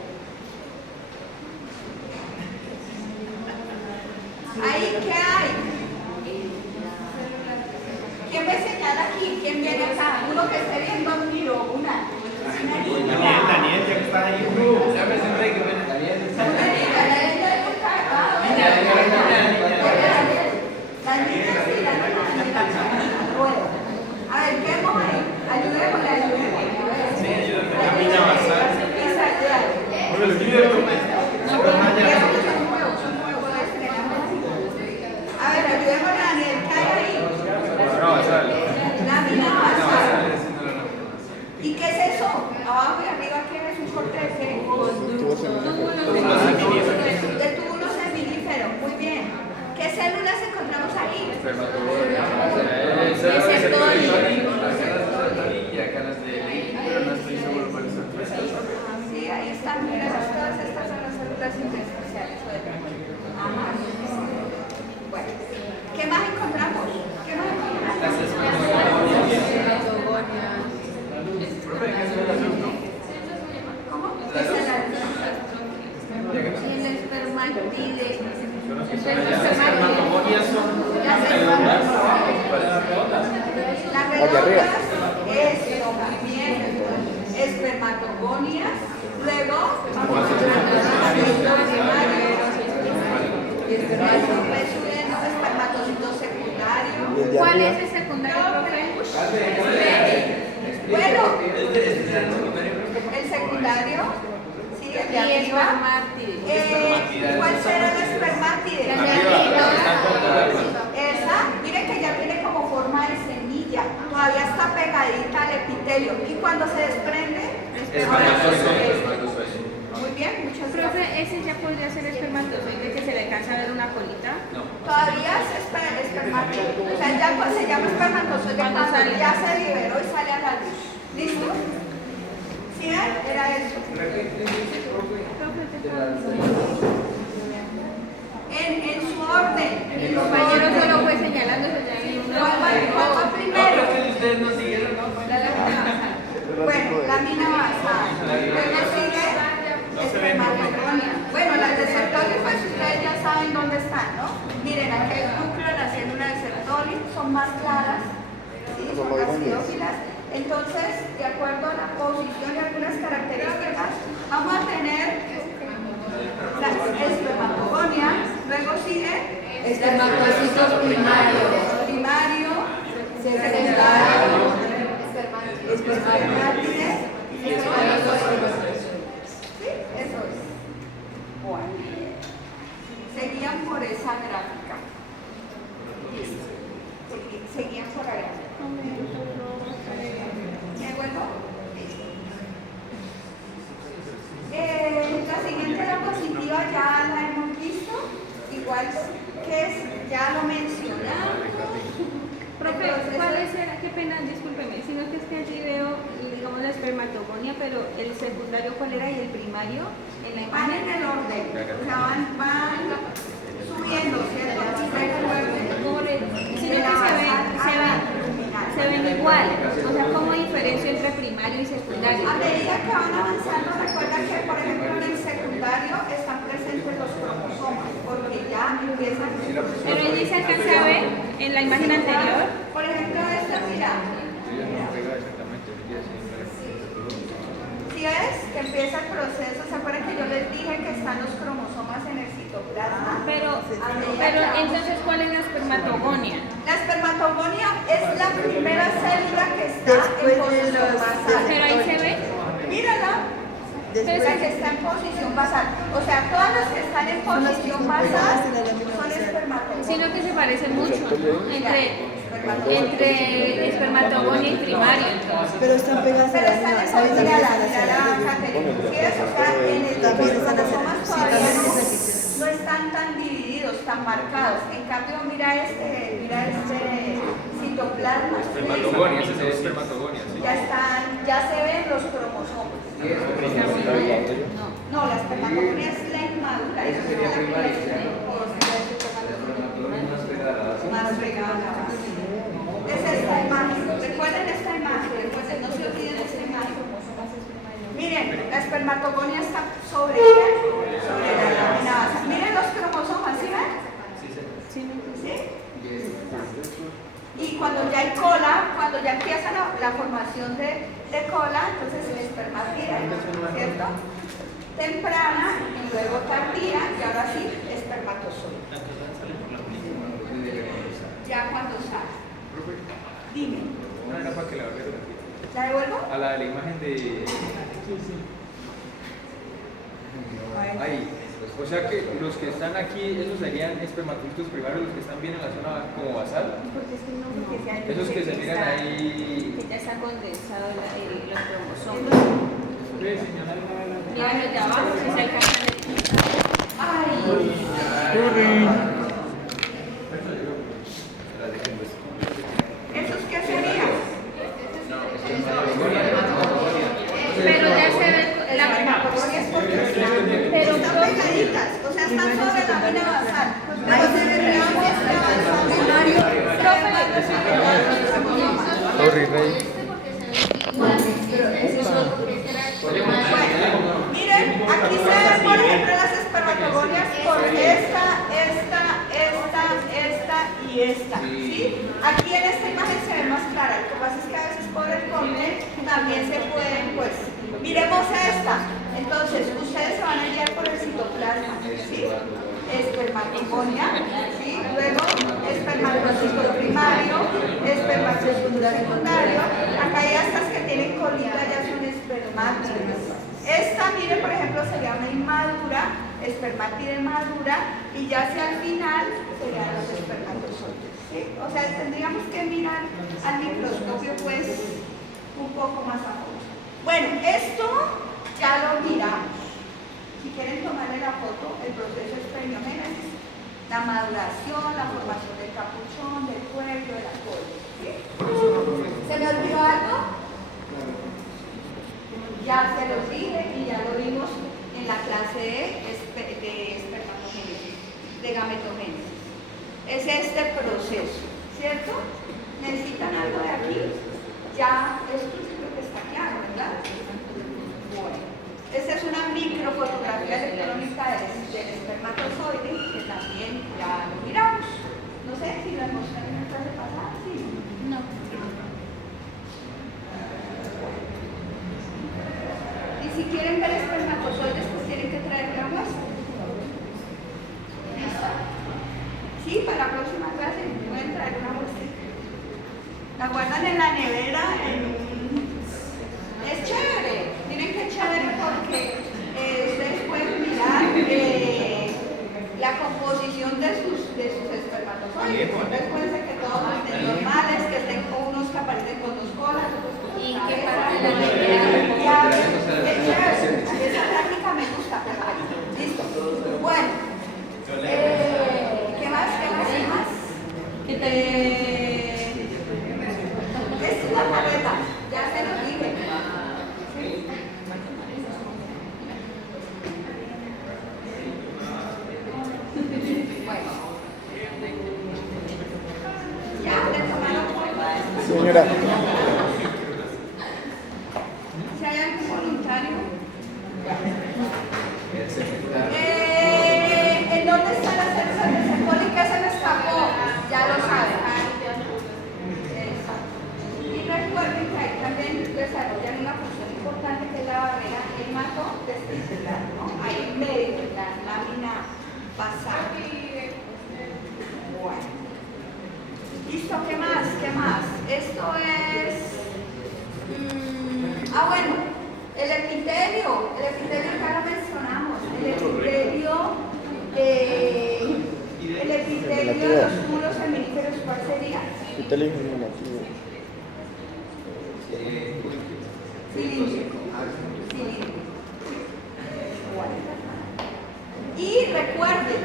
¿Ahí qué hay? ¿Quién me señala aquí? ¿Quién viene acá? Uno que esté bien dormido, una niña. Daniel, ya que estás ahí. Ya me senté que viene Daniel. Bueno, a ver, ¿qué hemos ahí? Ayudémosle. Sí, ayúdame. Camina basal. Bueno, el video a ver, ayudémosle a Daniel. ¿Qué hay ahí? no, basal. Lámina basal. ¿Y qué es eso? Abajo y arriba, ¿qué es? Un corte de qué? De túbulo seminífero. Muy bien. ¿Qué células encontramos ahí? Sí, ahí están. Mira, todas estas son las células intersticiales. Ajá. Bueno, ¿qué más encontramos? ¿Qué más encontramos? ¿Cómo? ¿Qué es El espermatide. Espermatogonias son las redondas es muy bien. Espermatogonias. Luego vamos a espermatocito secundario. ¿Cuál es el secundario, profe? Bueno, el secundario, sí, ¿sí? El de Y arriba. espermátide. ¿Cuál será el espermátide? La de arriba. Esa, miren que ya tiene como forma de semilla, todavía está pegadita al epitelio y cuando se desprende, muy bien, muchas Profe, gracias. ese ya podría ser espermatozoide que se le alcanza a ver una colita. Todavía es espermatozoide, o sea, ya pues, se llama espermatozoide Cuando cuando sale. ya se liberó y sale a la luz. ¿Listo? ¿Sí ven? Era eso. En su orden. El compañero solo fue señalando que ya hay una. ¿Cuál va primero? Ustedes no siguieron, ¿no? La lámina basal. Bueno, lámina basal. Luego sigue espermatogonia. Bueno, las de Sertoli, pues ustedes ya saben dónde están, ¿no? Miren, aquí hay el núcleo de la célula de Sertoli, son más claras, ¿sí? Son gaseófilas. Entonces, de acuerdo a la posición y algunas características, vamos a tener la espermatogonia, luego sigue Espermatocitos primarios. primario, Secundario. espermátide, Y espermatozoides. sí, eso es. Bueno, seguían por esa gráfica. Listo. Seguían por la gráfica. ¿Me vuelvo? Listo. La siguiente, la positiva, ya la hemos visto. Igual que es, ya lo mencionamos. Profe, ¿cuál es el, qué pena, discúlpeme, sino que es que allí veo, digamos, la espermatogonia, pero el secundario, ¿cuál era? Y el primario, en la Van imagen. en el orden, o sea, van subiendo, ¿cierto? Está en el orden. Sino que se ven igual. O sea, ¿cómo diferencio entre primario y secundario? A medida que van avanzando, recuerda que, por ejemplo, en el secundario están presentes los cromosomas, porque ya empiezan. Pero allí se alcanza a ver en la imagen anterior. Por ejemplo, esta, mira. Si ves que empieza el proceso, ¿se acuerdan que yo les dije que están los cromosomas en el citoplasma? Pero entonces, ¿cuál es la espermatogonia? La espermatogonia es la primera célula que está Después en de posición los basal. Pero ahí se ve. Mírala. Esa que está en posición basal. O sea, todas las que están en posición basal son espermatogonias. Sino que se parecen mucho, ¿no? Entre espermatogonia y primario. Entonces. Pero están pegadas a Pero la están misma. en ¿Sabes? También mira están la haciendo. Caterina. ¿Sí es? O sea, en el También están los haciendo. cromosomas Sí, todavía también no, es así. no están tan divididos, tan marcados. En cambio, mira este citoplasma. Espermatogonia, ese sería espermatogonia, sí. Ya están, ya se ven los cromosomas. No, la espermatogonia es la inmadura. Esa sería primaria. Más pegada a la base. Es esta imagen. Recuerden esta imagen. Recuerden, no se olviden de esta imagen. Miren, la espermatogonia está sobre la lámina basal. Miren los cromosomas, ¿sí ven? ¿Sí? Y cuando ya hay cola, cuando ya empieza la formación de cola, entonces el espermátide, ¿cierto? Temprana y luego tardía y ahora sí espermatozoide. Ya cuando sale. Dime. No era para que la volviera ¿La devuelvo? a la de la imagen de. Ahí. O sea que los que están aquí, esos serían espermatocitos primarios, los que están bien en la zona como basal. Porque es que no, porque Esos que se miran ahí. Que ya está condensado los cromosomas. Mira los de abajo, si se alcanzan a identificar. ¿Esos qué serían? Pero ya se ve La espermatogonia es porque están pegaditas, o sea, están sobre la lámina basal. Ahí se ve realmente Sorry, Rey. miren, aquí se ven, por ejemplo, las espermatogonias por esta y esta, ¿sí? Aquí en esta imagen se ve más clara, lo que pasa es que a veces por el corte también se pueden, pues, miremos esta. Entonces, ustedes se van a guiar por el citoplasma, ¿sí? Espermatogonia, ¿sí? Luego, espermatocito primario, espermatocito secundario. Acá hay estas que tienen colita, ya son espermátides. Esta, mire, por ejemplo, ejemplo, sería una inmadura, espermátide madura, y ya hacia el final serían los espermatozoides, ¿sí? O sea, tendríamos que mirar al microscopio pues un poco más a fondo. Bueno, esto ya lo miramos. Si quieren tomarle la foto, el proceso de espermiogénesis, la maduración, la formación del capuchón, del cuello, de la cola, ¿sí? ¿Se me olvidó algo? Ya se los dije y ya lo vimos en la clase de espermatogénesis, de gametogénesis. Es este proceso, ¿cierto? ¿Necesitan algo de aquí? Ya, esto creo que está claro, ¿verdad? Bueno, esta es una microfotografía electrónica del espermatozoide, que también ya lo miramos. No sé si lo mostré en la clase pasada, ¿sí? No. Y si quieren ver espermatozoides, pues tienen que traer la muestra. ¿Listo? Sí, para la próxima clase pueden traer una muestra. La guardan en la nevera, es chévere. Miren qué chévere porque ustedes pueden mirar la composición de sus espermatozoides. Ustedes pueden ser que todos estén normales, que estén con unos que aparecen con dos colas, otros con dos ¿Y cabezas. qué parte de la nevera? Es chévere. Esa práctica me gusta, pero vale. Listo. Bueno. ¿Qué más? Esta es la carreta. Ya se los dije. ¿Sí? Bueno. Ya, le tomaron foto a esto. Señora, Si hay algún voluntario. ¿En dónde está la célula de Secoli que se me escapó? Ya lo saben. Exacto. Y recuerden que ahí también desarrollan una función importante que es la barrera hematotesticular, ¿no? Ahí en medio, en la lámina basal. Bueno. Listo, ¿qué más? ¿Qué más? Esto es... bueno, el epitelio ya lo mencionamos. El epitelio de los túbulos seminíferos, ¿cuál sería? epitelio imaginativo. Cilíndrico. Bueno. Y recuerden,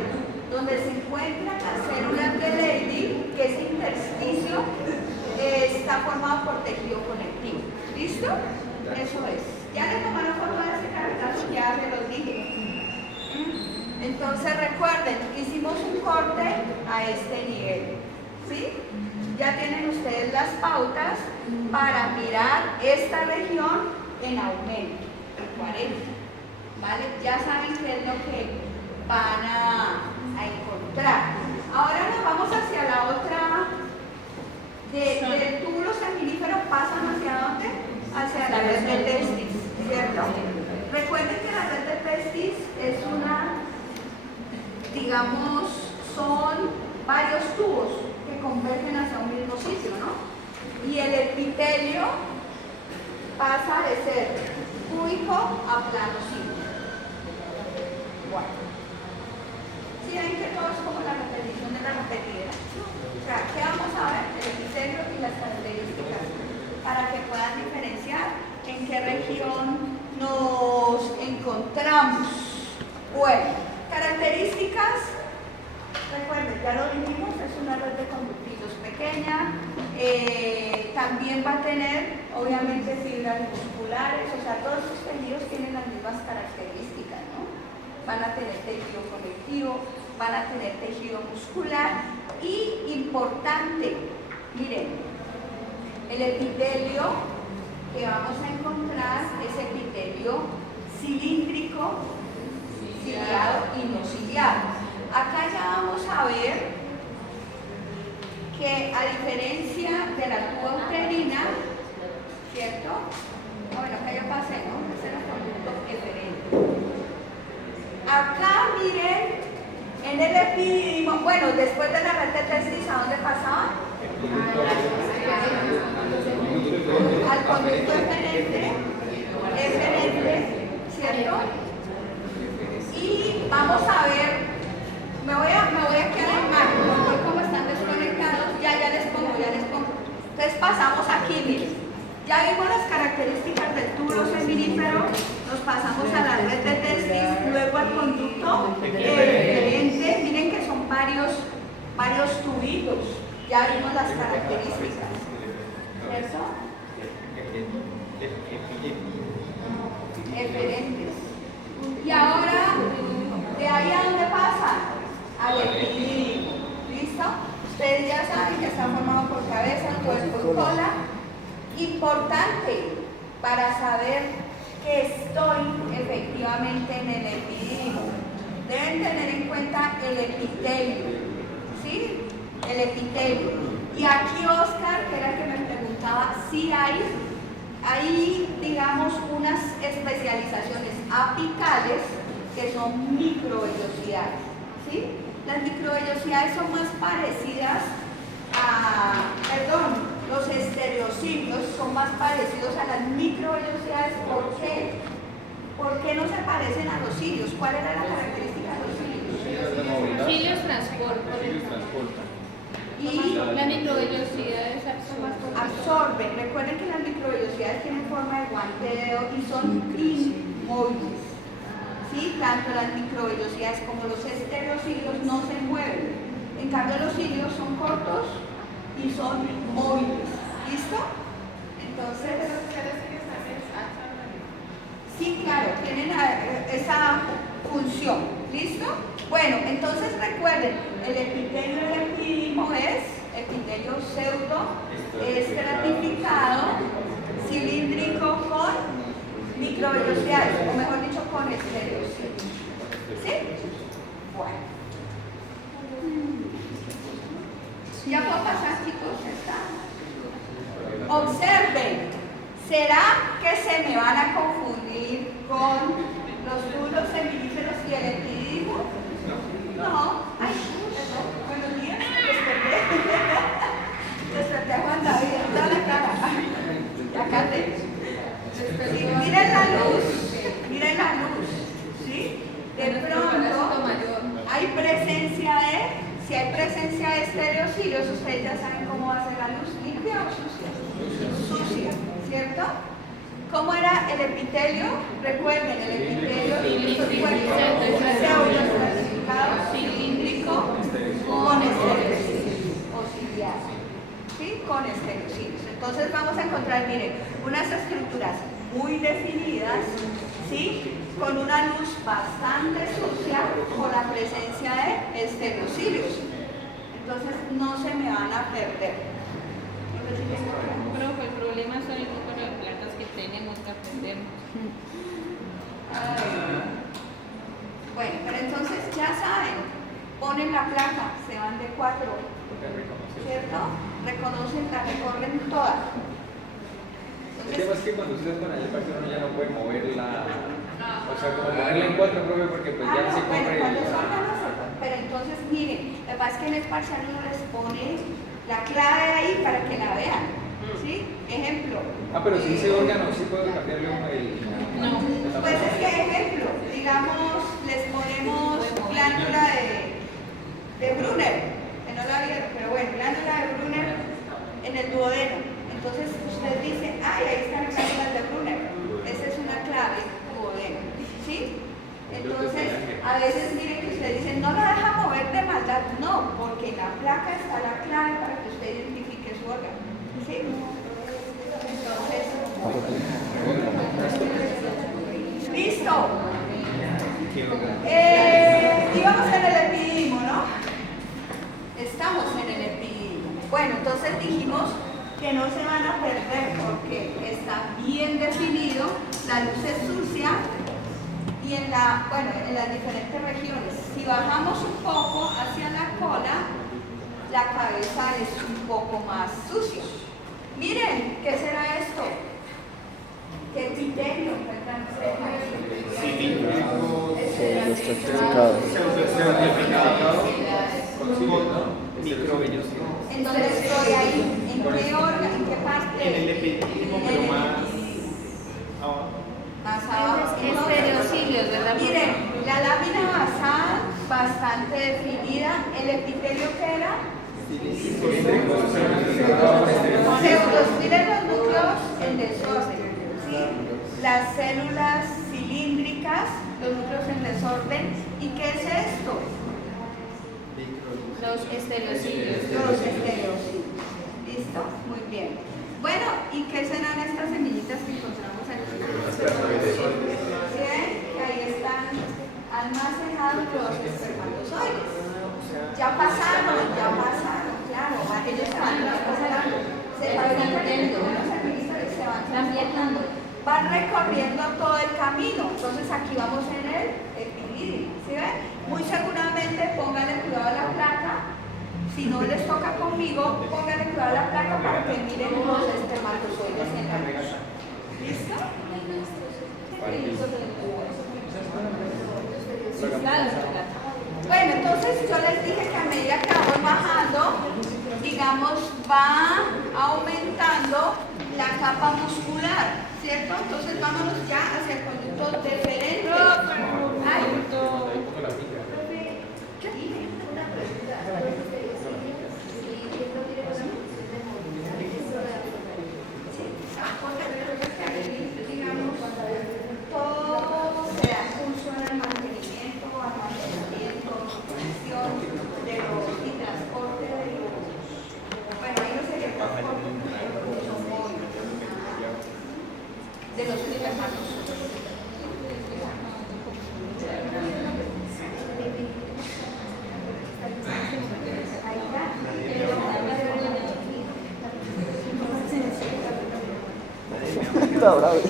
donde se encuentran las células de Leydig, que ese intersticio está formado por tejido conectivo. ¿Listo? Eso es. Ya le tomaron foto de ese cartazo, ya se los dije. Entonces recuerden, hicimos un corte a este nivel. ¿Sí? Ya tienen ustedes las pautas para mirar esta región en aumento, en 40. ¿Vale? Ya saben qué es lo que van a encontrar. Ahora nos vamos hacia la otra. Del túbulo seminífero pasan hacia dónde? Hacia la red de testis, ¿cierto? Recuerden que la red de testis es son varios tubos que convergen hacia un mismo sitio, ¿no? Y el epitelio pasa de ser cúbico a planocito. Bueno. ¿Sí ven que todo es como la repetición de la repetidera? O sea, ¿qué vamos a ver? El epitelio y las características para que puedan diferenciar en qué región nos encontramos. Bueno, características, recuerden, ya lo dijimos, es una red de conductitos pequeña, también va a tener, obviamente, fibras musculares, o sea, todos sus tejidos tienen las mismas características, ¿no? Van a tener tejido conectivo, van a tener tejido muscular y, importante, miren, el epitelio que vamos a encontrar es epitelio cilíndrico, ciliado y no ciliado. Acá ya vamos a ver que a diferencia de la tuba uterina, ¿cierto? Bueno, acá ya pasé, ¿no? Ese es el conducto diferente. Acá miren, en el epididimo, bueno, después de la red de testis, ¿a dónde pasaba? Al conducto eferente, ¿cierto? Eferente, miren que son varios tubitos. Ya vimos las características. ¿Cierto? Eferentes. Y ahora, ¿de ahí a dónde pasan? Al epidídimo. ¿Listo? Ustedes ya saben que está formado por cabeza, cuerpo y cola. Importante para saber que estoy efectivamente en el epidídimo. Deben tener en cuenta el epitelio. ¿Sí? El epitelio. Y aquí Oscar, que era el que me preguntaba, si hay, digamos, unas especializaciones apicales que son microvellosidades. ¿Sí? Las microvellosidades son más parecidas los estereocilios son más parecidos a las microvellosidades. ¿Por qué? ¿Por qué no se parecen a los cilios? ¿Cuál era la característica de los cilios? Cilios transportan. Y La microvellosidad es absorben. Recuerden que las microvellosidades tienen forma de guante de dedo y son inmóviles. ¿Sí? Tanto las microvellosidades como los estereocilios no se mueven. En cambio, los cilios son cortos y son móviles. ¿Listo? Entonces, sí, claro, tienen esa función. ¿Listo? Bueno, entonces recuerden, el epitelio del epidídimo es epitelio pseudo estratificado, cilíndrico con microvellosidades, o mejor dicho, con estereocilios. ¿Sí? Bueno. Ya puedo pasar, chicos, está. Observen, ¿será que se me van a confundir con los túbulos seminíferos y el epidídimo? No. Ay, perdón. Buenos días. Desperté a Juan David, toda la cara. Acá te. Miren la luz, ¿sí? De pronto hay presencia de. Si hay presencia de estereocilios, ustedes ya saben cómo va a ser la luz, limpia o sucia. Sucia, ¿cierto? ¿Cómo era el epitelio? Recuerden, el epitelio es un cuerpo pseudoestratificado, cilíndrico, con estereocilios, o ciliar, ¿sí? Con estereocilios. Entonces vamos a encontrar, miren, unas estructuras muy definidas, ¿sí? Con una luz bastante sucia por la presencia de estereocilios. Entonces no se me van a perder. Profe, el problema son el número de placas que tenemos que aprendemos. Bueno, pero entonces ya saben, ponen la placa, se van de 4, ¿cierto? Reconocen, la recorren todas. El tema es que cuando ustedes con el parque uno ya no puede moverla, o sea, como moverla en 4, profe, porque pues ya se bueno, corre. cuando salgan las otras. Pero entonces, miren, lo que pasa es que en el parcial uno les pone la clave ahí para que la vean, ¿sí? Ejemplo. Pero si dice órgano, sí puedo cambiarle uno el... No. Pues es que, ejemplo, digamos, les ponemos glándula de Brunner, que no la vieron, pero bueno, glándula de Brunner en el duodeno. Entonces usted dice, ahí están las glándulas de Brunner. Esa es una clave duodeno, ¿sí? Entonces, a veces miren que usted dice, no la deja mover de maldad. No, porque en la placa está la clave para que usted identifique su órgano, ¿sí? Entonces, listo. Íbamos en el epidídimo, ¿no? Estamos en el epidídimo. Bueno, entonces dijimos que no se van a perder porque está bien definido, la luz es sucia y en las diferentes regiones. Si bajamos un poco hacia la cola, la cabeza es un poco más sucia. Miren, ¿qué será esto? ¿Qué epitelio? ¿En dónde estoy ahí? ¿En qué órgano? ¿En qué parte? En el epidídimo, pero más abajo. Estereocilios, ¿verdad? Miren, la lámina basal bastante definida. ¿El epitelio qué era? Pseudos, miren los núcleos en desorden, ¿sí? Las células cilíndricas, los núcleos en desorden. ¿Y qué es estereocilios. Los estereocilios. ¿Listo? Muy bien. Bueno, ¿y qué serán estas semillitas que encontramos aquí? ¿Sí ven? Que ahí están almacenados los espermatozoides. Ya pasaron, claro. Ellos se van pasando. Se van viajando. Están viajando. Van recorriendo todo el camino. Entonces aquí vamos en el epilídeo. ¿Sí ven? Muy seguramente pónganle cuidado a la placa. Si no les toca conmigo, pónganle cuidado a la placa para que miren los espermatozoides en la luz. ¿Listo? Bueno, entonces yo les dije que a medida que vamos bajando, digamos, va aumentando la capa muscular, ¿cierto? Entonces vámonos ya hacia el conducto deferente. Todo se da curso en el mantenimiento, almacenamiento, nutrición y transporte de los, bueno, ahí no sería transporte, de los espermatozoides. Está bravo.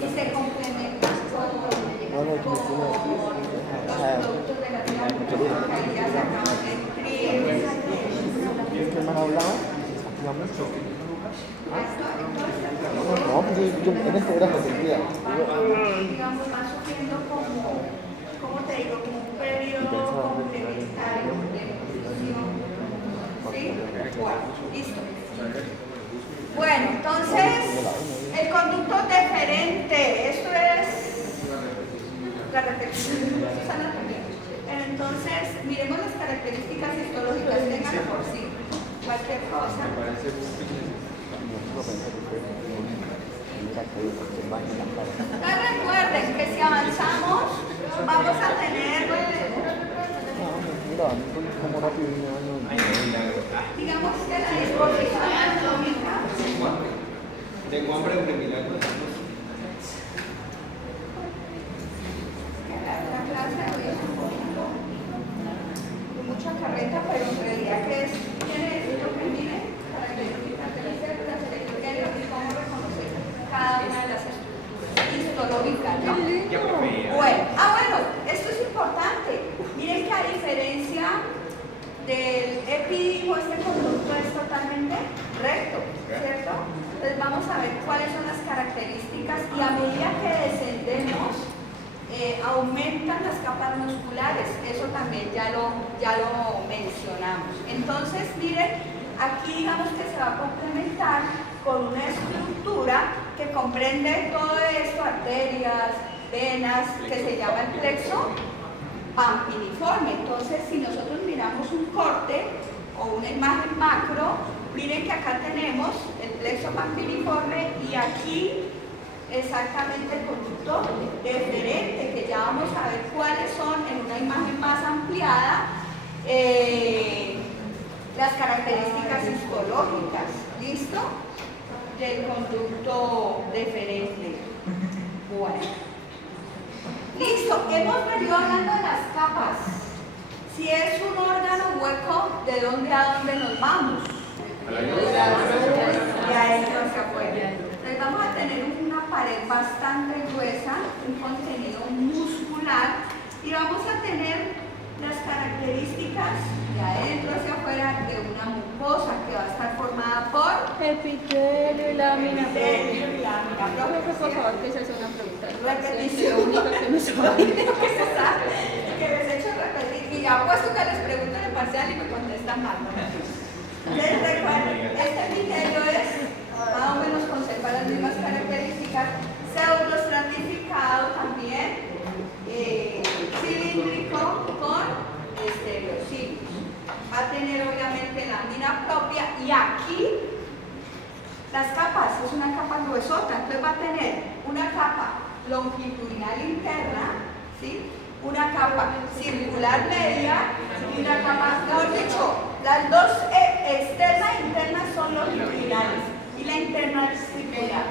Y se complementa con los productos de la tierra, que ahí ya se acaban de ¿Qué más hablaba? No, pues yo en este era sentía. digamos, van sufriendo como te digo, como un periodo complementario de nutrición. ¿Sí? Bueno, listo. Bueno, entonces, el conducto deferente, esto es la reflexión, esto es anatomía. Entonces, miremos las características histológicas, tengan por sí cualquier cosa. Recuerden que si avanzamos, vamos a tener, digamos que la disposición anatómica. Tengo hambre de milagros. La clase de hoy es un poquito de mucha carreta, pero en realidad que es, tiene lo que mide características de las células, el epitelio y cómo reconocer cada una de las estructuras histológicas, ¿no? Bueno, esto es importante. Miren que a diferencia del epidimo, este conducto es totalmente recto, ¿cierto? Entonces vamos a ver cuáles son las características y a medida que descendemos aumentan las capas musculares, eso también ya lo mencionamos. Entonces miren, aquí digamos que se va a complementar con una estructura que comprende todo esto, arterias, venas, que se llama el plexo pampiliforme. Entonces si nosotros miramos un corte o una imagen macro, miren que acá tenemos el plexo pampiliforme y aquí exactamente el conducto deferente, que ya vamos a ver cuáles son en una imagen más ampliada las características histológicas, ¿listo? Del conducto deferente. Bueno, listo, hemos venido hablando de las capas. Si es un órgano hueco, ¿de dónde a dónde nos vamos? De adentro hacia afuera. Entonces vamos a tener una pared bastante gruesa, un contenido muscular y vamos a tener las características de adentro hacia afuera de una mucosa que va a estar formada por Epitelio y lámina. epitelio y lámina propia. Por favor, que se hace una pregunta. Repetición. Lo único que me sabe. Que les he hecho repetir y ya puesto que les pregunto en el parcial y me contestan mal. Les recuerdo, este epitelio es más o menos conserva las mismas características, pseudoestratificado también, cilíndrico con estereocilios. Va a tener obviamente lámina propia y aquí las capas, es una capa gruesota, entonces va a tener una capa longitudinal interna, ¿sí? una capa circular media y una capa, mejor dicho, las dos externa e interna son longitudinales y la interna es circular,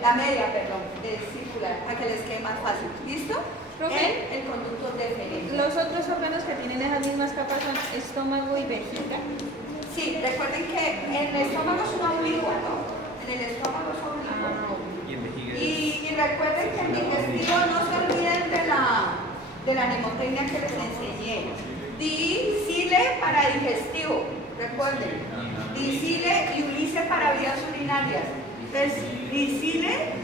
la media, perdón, es circular, para que les quede más fácil. ¿Listo? Profe, El conducto deferente. los otros órganos que tienen esas mismas capas son estómago y vejiga. Sí, recuerden que en el estómago es una oblicua, ¿no? En el estómago es oblicua. Y en vejiga es... Y recuerden que en digestivo no se olviden de la mnemotecnia que les enseñé. Dicile para digestivo, recuerden. Dicile y ulice para vías urinarias. Entonces, dicile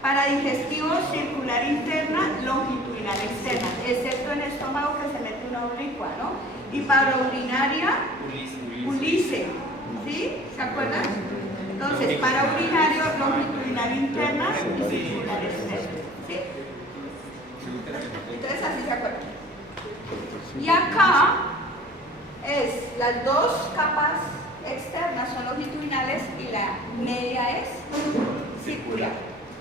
para digestivo circular interna, longitudinal externa, excepto en estómago que se mete una oblicua, ¿no? Y para urinaria, ulice, ¿sí? ¿Se acuerdan? Entonces, para urinario, longitudinal interna y circular externa, ¿sí? Entonces, así se acuerdan. Y acá es las dos capas externas son longitudinales y la media es circular.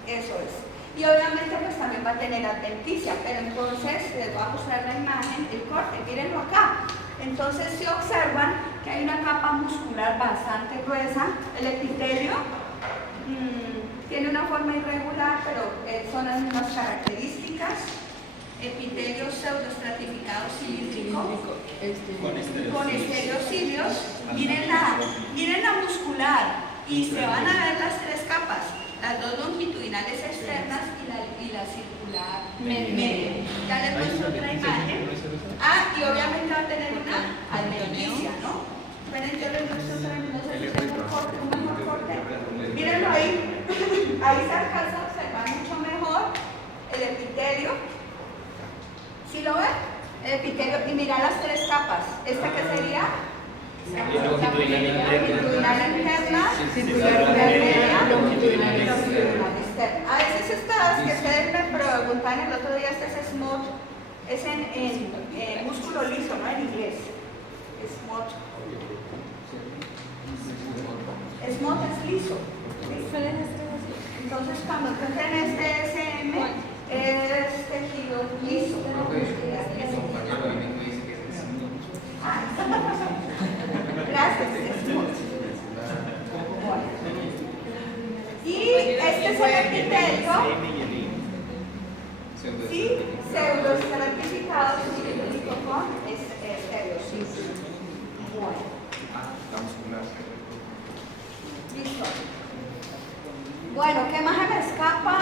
Eso es. Y obviamente pues también va a tener adventicia, pero entonces les voy a mostrar la imagen, el corte, mírenlo acá. Entonces si observan que hay una capa muscular bastante gruesa, el epitelio tiene una forma irregular, pero son las mismas características. Epitelio pseudoestratificado cilíndrico con estereocilios. Miren la muscular y se van a ver las tres capas. Las dos longitudinales externas y la circular media. Ya les muestro otra imagen. Y obviamente va a tener una adventicia, ¿no? Esperen, yo les muestro otra vez, no sé si tengo un mejor corte. Mírenlo ahí. Ahí se alcanza a observar mucho mejor el epitelio. ¿Sí lo ven? El epitelio. Y mira las tres capas. ¿Esta qué sería? Longitudinal interna, circular media, longitudinal externa. A veces estas que ustedes me preguntan el otro día, este es SMOT, es en músculo liso, ¿no? En inglés. SMOT. SMOT es liso. Entonces cuando encuentren este SM es tejido liso. Gracias, y este es el epitelio, sí, pseudoestratificado cilíndrico con estereocilios. Listo. Bueno, ¿qué más se me escapa?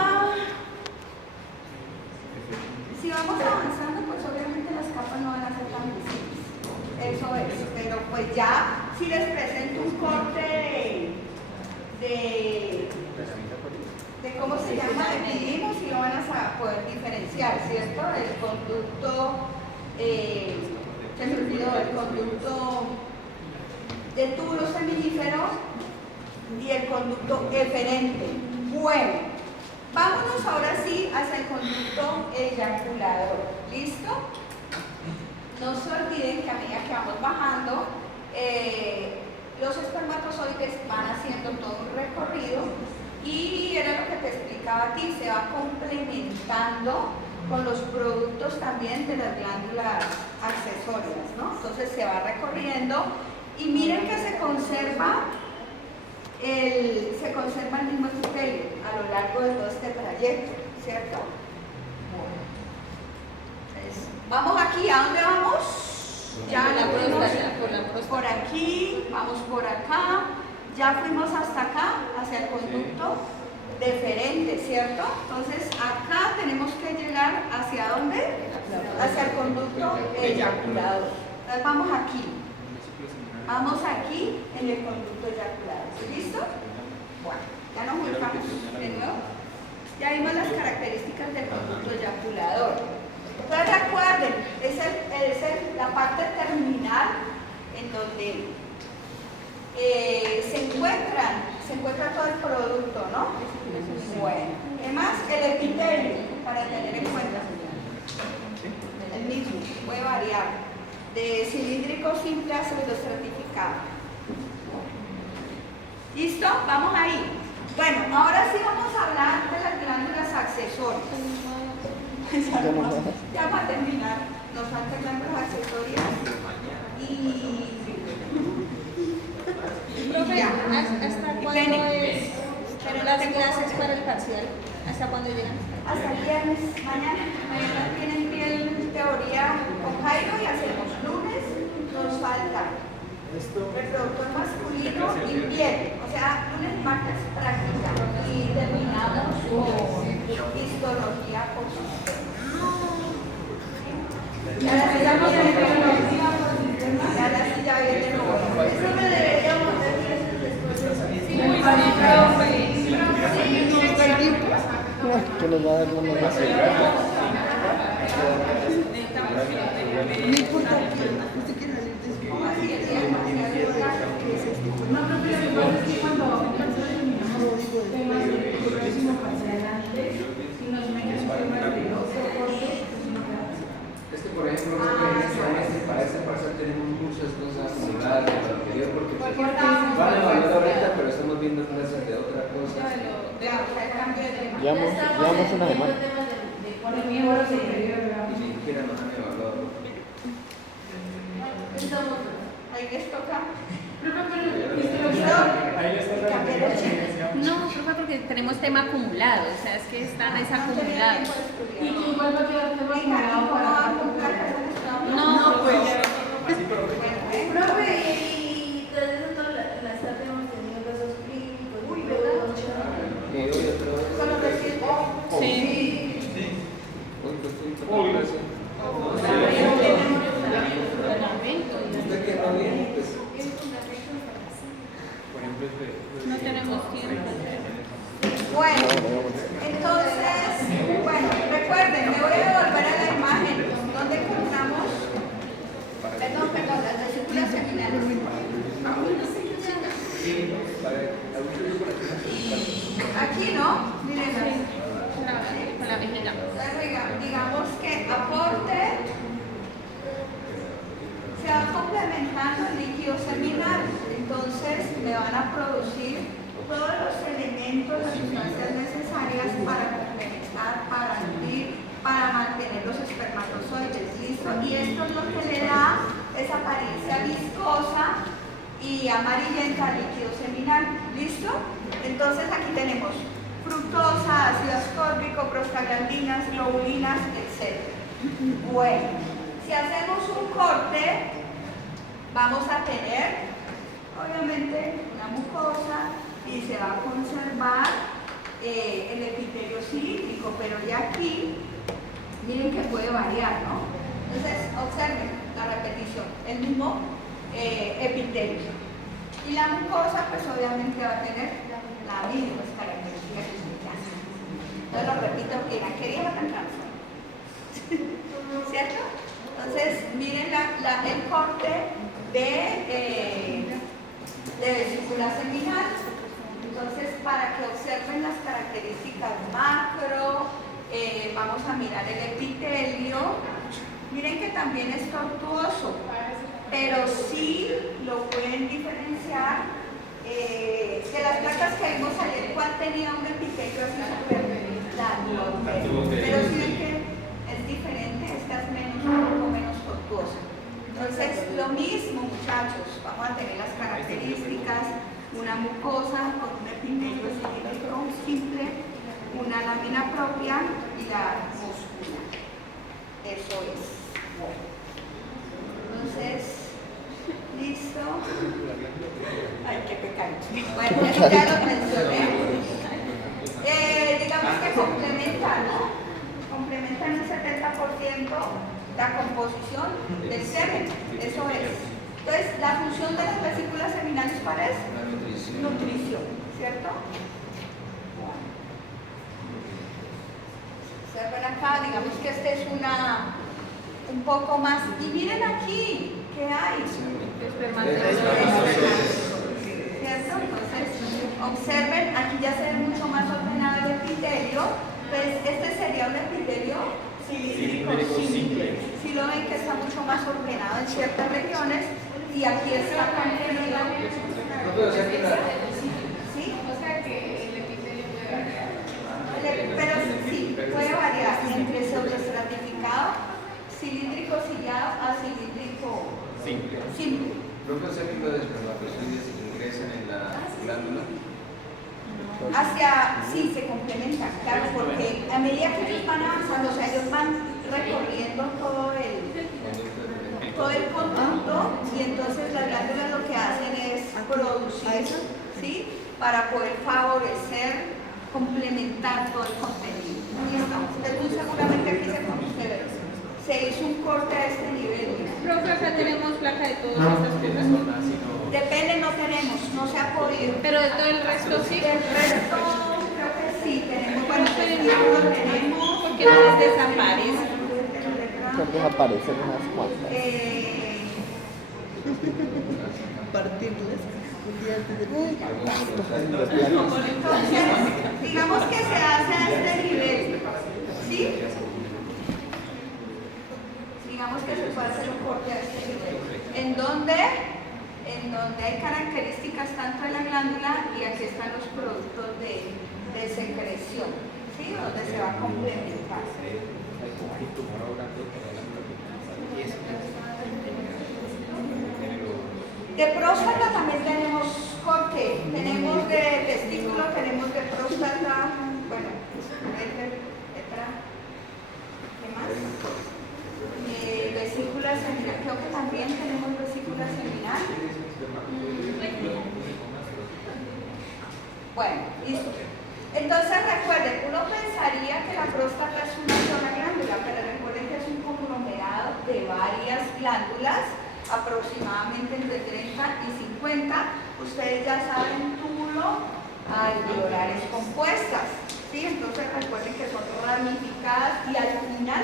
Si vamos avanzando, pues obviamente las capas no van a ser tan visibles. Eso es, pero pues ya si les presento un corte de cómo se llama, definimos y lo van a poder diferenciar, ¿cierto? El conducto, se me olvidó, el conducto de túbulo seminífero y el conducto eferente. Bueno, vámonos ahora sí hacia el conducto eyaculador. ¿Listo? No se olviden que a medida que vamos bajando, los espermatozoides van haciendo todo un recorrido y era lo que te explicaba a ti, se va complementando con los productos también de las glándulas accesorias, ¿no? Entonces se va recorriendo y miren que se conserva el mismo epitelio a lo largo de todo este trayecto, ¿cierto? Vamos aquí, ¿a dónde vamos? Ya la fuimos por aquí, vamos por acá, ya fuimos hasta acá, hacia el conducto deferente, ¿cierto? Entonces acá tenemos que llegar ¿hacia dónde? Hacia el conducto eyaculador. Entonces vamos aquí en el conducto eyaculador. ¿Listo? Bueno, ya nos ubicamos de nuevo. Ya vimos las características del conducto eyaculador. Entonces recuerden, es la parte terminal en donde se encuentra todo el producto, ¿no? Bueno, ¿qué más? El epitelio, para tener en cuenta. El mismo, puede variar. De cilíndrico simple a pseudoestratificado. ¿Listo? Vamos ahí. Bueno, ahora sí vamos a hablar de las glándulas accesorias. Ya va a terminar, nos faltan las asesorías y Profe, ya. ¿hasta cuándo Ven. es las clases para el parcial? ¿Hasta cuándo llegan? Hasta el viernes, mañana. Mañana tienen piel teoría con Jairo y hacemos lunes, nos falta reproductor masculino y piel. O sea, lunes, martes, práctica. Y terminamos con histología por sistema. Y ahora sí ya viene de nuevo. Eso me deberíamos decir después. Muy bien, profe. Que nos va a dar una más. Es que, por ejemplo, para este parcial tenemos muchas cosas similares a lo anterior porque van a evaluar ahorita, pero estamos viendo clases de otra cosa. Llevamos una semana. Y ni siquiera nos han evaluado. Ahí les toca. No, profe, porque tenemos tema acumulado, o sea, es que están acumulados. Y que igual va a quedar tema acumulado para No, pues. Profe, y tras eso todas las tardes hemos tenido casos clínicos. Uy, ¿verdad? Y hoy otra vez. Solo decir, Sí. Hoy pues estoy con clase. Usted que no viene, pues. No tenemos tiempo. bueno, entonces, bueno, recuerden, me voy a devolver a la imagen donde encontramos, perdón, las vesículas seminales. Aquí, ¿no? Miren, Con la vejiga. digamos que aporte se va complementando el líquido seminal, entonces me van a producir todos los elementos, las sustancias necesarias para complementar, para nutrir, para mantener los espermatozoides, ¿listo? Y esto es lo que le da esa apariencia viscosa y amarillenta al líquido seminal, ¿listo? Entonces aquí tenemos fructosa, ácido ascórbico, prostaglandinas, globulinas, etc. Bueno, si hacemos un corte, vamos a tener, obviamente, una mucosa y se va a conservar el epitelio cilíndrico, pero ya aquí, miren que puede variar, ¿no? Entonces, observen la repetición, el mismo epitelio. Y la mucosa, pues obviamente va a tener las mismas características que se hacen. Entonces lo repito porque la quería tan cansada. ¿Cierto? Entonces, miren el corte de vesícula seminal. Entonces, para que observen las características macro, vamos a mirar el epitelio. Miren que también es tortuoso, pero sí lo pueden diferenciar de las placas que vimos ayer. ¿Cuál tenía un epitelio así súper largo? Pero sí ven que es diferente, esta es un poco menos tortuosa. Entonces, lo mismo, muchachos, vamos a tener las características, una mucosa con un epitelio cilíndrico simple, una lámina propia y la múscula. Eso es. Entonces, ¿listo? Ay, qué pecado. Bueno, eso ya lo mencioné. Digamos que complementan, ¿no? Complementan un 70% la composición del semen. Eso es. Entonces, la función de las vesículas seminales, ¿cuál es? La nutrición. Nutrición, ¿cierto? Observen acá, digamos que este es un poco más. Y miren aquí, ¿qué hay? ¿Cierto? Entonces, observen, aquí ya se ve mucho más ordenado el epitelio. Pues este sería un epitelio cilíndrico simple. Si lo ven que está mucho más ordenado en ciertas regiones y aquí está comprimido. ¿Sí? O sea que el epitelio puede variar. Pero sí, puede variar entre pseudoestratiforme Simple. Simple. Profe, o sea que los espermatozoides ingresan en la glándula. Sí, se complementan, claro, porque a medida que ellos van avanzando, o sea, ellos van recorriendo todo el conducto y entonces las glándulas lo que hacen es producir, ¿sí? Para poder favorecer, complementar todo el contenido. ¿Listo? Entonces seguramente aquí se hizo un corte a este nivel. Profe, acá tenemos placa de todas estas cosas. Depende, no tenemos, no se ha podido. Pero de todo el resto sí. El resto creo que sí, tenemos, bueno, tenemos. ¿Por qué no les desaparece? Pues desaparecen unas cuantas. Partirles un día antes de Entonces, digamos que se hace a este nivel, ¿sí? Digamos que se puede hacer un corte a este nivel. En donde hay características tanto de la glándula y aquí están los productos de secreción, ¿sí? Donde se va a complementar. De próstata también tenemos corte, tenemos de testículo, tenemos de próstata, bueno, ¿qué más? Vesícula seminal, creo que también tenemos vesícula seminal. Bueno, listo. Entonces recuerden, uno pensaría que la próstata es una sola glándula, pero recuerden que es un conglomerado de varias glándulas, aproximadamente entre 30 y 50. Ustedes ya saben, túbulo alveolares compuestas, ¿sí? Entonces recuerden que son ramificadas y al final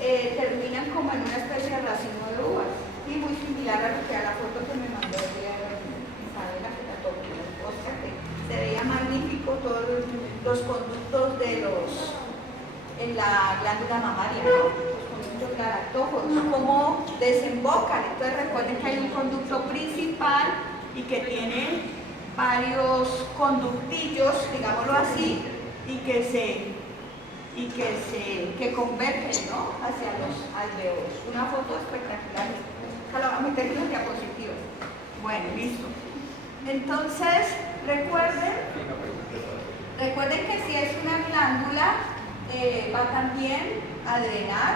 terminan como en una especie de racimo de uvas, ¿sí? Muy similar a lo que a la foto que me mandó Isabela, que la tomó, o sea que se veía magnífico todos los conductos en la glándula mamaria, ¿no? Los conductos galactóforos, cómo desembocan. Entonces recuerden que hay un conducto principal y que tiene varios conductillos, digámoslo así, y que convergen, ¿no? Hacia los alveolos. Una foto espectacular. Ojalá a meter en las diapositivas. Bueno, listo. Entonces, recuerden que si es una glándula, va también a drenar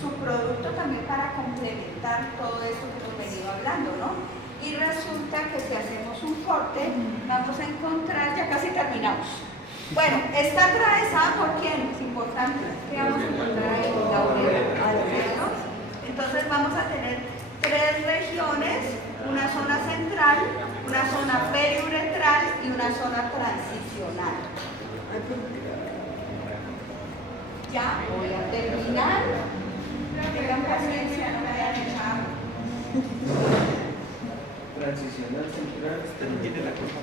su producto también para complementar todo esto que hemos venido hablando, ¿no? Y resulta que si hacemos un corte, vamos a encontrar, ya casi terminamos. Bueno, está atravesada por quién, es importante. ¿Qué vamos a encontrar ahí? La uretra, ¿no? Entonces vamos a tener tres regiones, una zona central, una zona periuretral y una zona transicional. Ya voy a terminar. Tengan paciencia, no me vayan a echar. Transicional, central, tiene la cosa.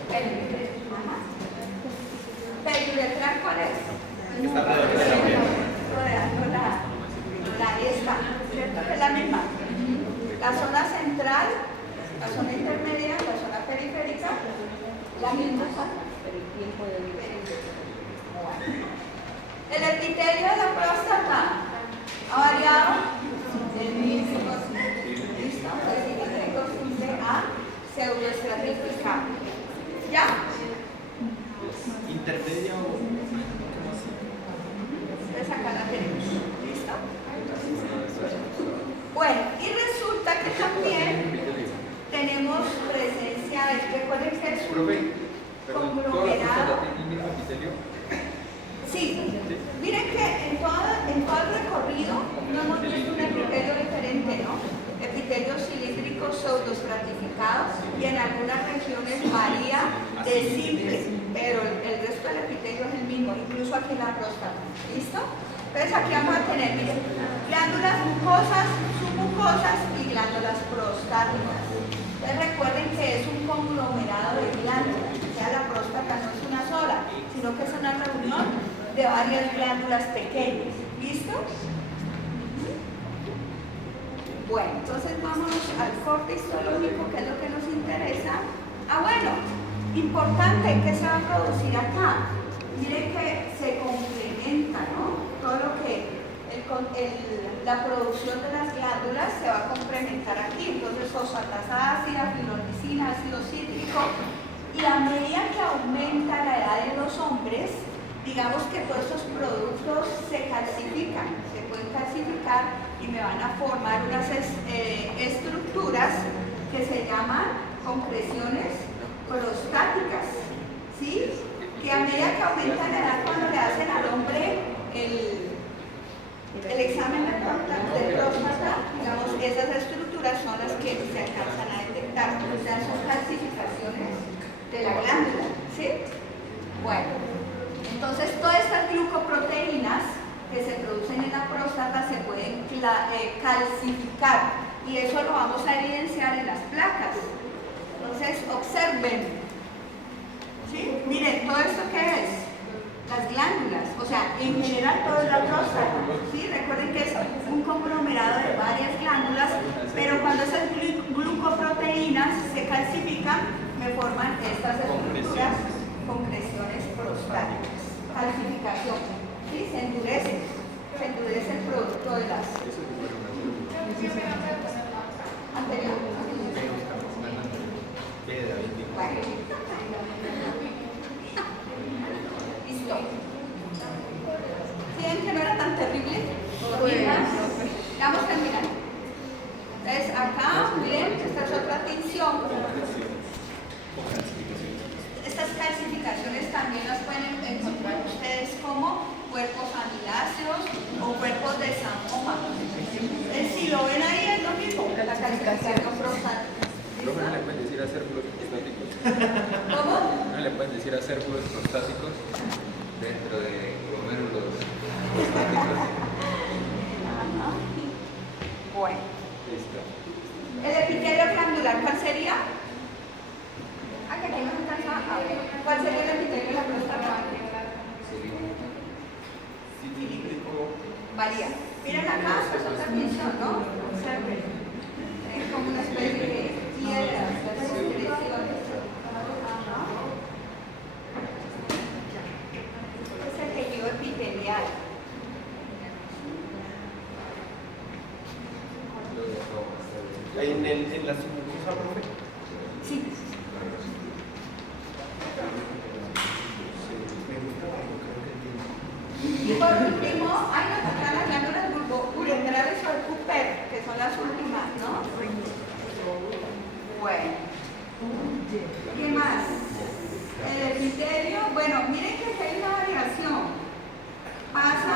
Periuretral, ¿cuál es? Está Rodeando la esta, ¿cierto? Que es la misma. La zona central, la zona intermedia, la zona periférica, la misma zona. El epitelio de la próstata ha variado. ¿Listo? A pseudoestratificado. ¿Ya? Intermedia o Entonces acá la tenemos. ¿Listo? Bueno, y resulta que también tenemos presencia de, recuerden que es un conglomerado. Sí, miren que en todo el recorrido no hemos visto un epitelio diferente, ¿no? Epitelios cilíndricos pseudoestratificados y en algunas regiones varía de simple, pero el resto del epitelio es el mismo, incluso aquí en la próstata. ¿Listo? Entonces aquí vamos a tener, miren, glándulas mucosas, submucosas y glándulas prostáticas. Entonces recuerden que es un conglomerado de glándulas, o sea, la próstata no es una sola, sino que es una reunión de varias glándulas pequeñas. ¿Listo? Bueno, entonces vámonos al corte histológico, que es lo que nos interesa. Ah, bueno, importante, ¿qué se va a producir acá? Miren que se complementa, ¿no? Todo lo que la producción de las glándulas se va a complementar aquí. Entonces, fosfatasa ácida, filornicina, ácido cítrico. Y a medida que aumenta la edad de los hombres, digamos que todos estos productos se calcifican, se pueden calcificar y me van a formar unas estructuras que se llaman concreciones prostáticas, ¿sí? Que a medida que aumenta la edad, cuando le hacen al hombre el examen de próstata, digamos, esas estructuras son las que se alcanzan a detectar, o sea, son calcificaciones de la glándula, ¿sí? Bueno, entonces todas estas glucoproteínas que se producen en la próstata se pueden calcificar y eso lo vamos a evidenciar en las placas. Entonces, observen, ¿sí? Miren, ¿todo esto qué es? Las glándulas, o sea, en general todo es la próstata, ¿sí? Recuerden que es un conglomerado de varias glándulas, pero cuando esas glucoproteínas se calcifican, me forman estas estructuras, concreciones prostáticas, calcificación, ¿sí? Se endurece el producto de las anterior. Bueno. Listo. ¿Ven que no era tan terrible? Vamos a terminar. Entonces acá, miren, esta es otra tinción. Estas calcificaciones también las pueden encontrar ustedes como cuerpos amiláceos o cuerpos de Sanoma. Si lo ven ahí es lo mismo, la calcificación prostática. Profe, ¿no le pueden decir acérculos prostáticos? ¿Cómo? ¿No le pueden decir acérculos prostáticos? Dentro de glomérulos prostáticos. Bueno. Listo. El epitelio glandular, ¿cuál sería? Ah, que aquí no se alcanza a ver. ¿Cuál sería el epitelio de la próstata? Cilíndrico. Varía. Miren acá, esta es otra tinción, ¿no? Observen. Es como una especie de piedras, de secreciones. Ajá. Este es el tejido epitelial. En la submucosa, profe. Sí. Y por último, hay las glándulas uretrales o el Cooper, que son las últimas, ¿no? Bueno. ¿Qué más? El epitelio, bueno, miren que aquí hay una variación. Pasa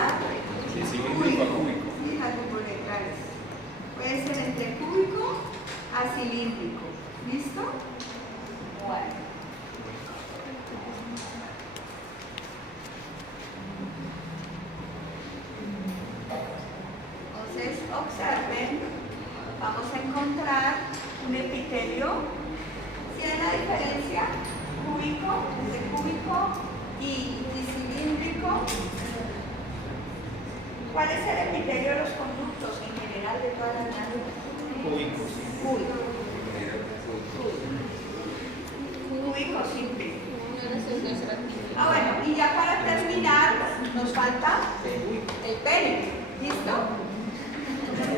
Cilíndrico a cúbico. Sí, las uretrales. Puede ser entre cúbico a cilíndrico. ¿Listo? Bueno. Entonces, observen, vamos a encontrar un epitelio. ¿Sí hay la diferencia? Cúbico, entre cúbico y cilíndrico. ¿Cuál es el epitelio de los conductos en general de todas las glándulas? Cúbicos. Cúbico. Cúbico simple. Bueno, y ya para terminar, nos falta el pene. ¿Listo?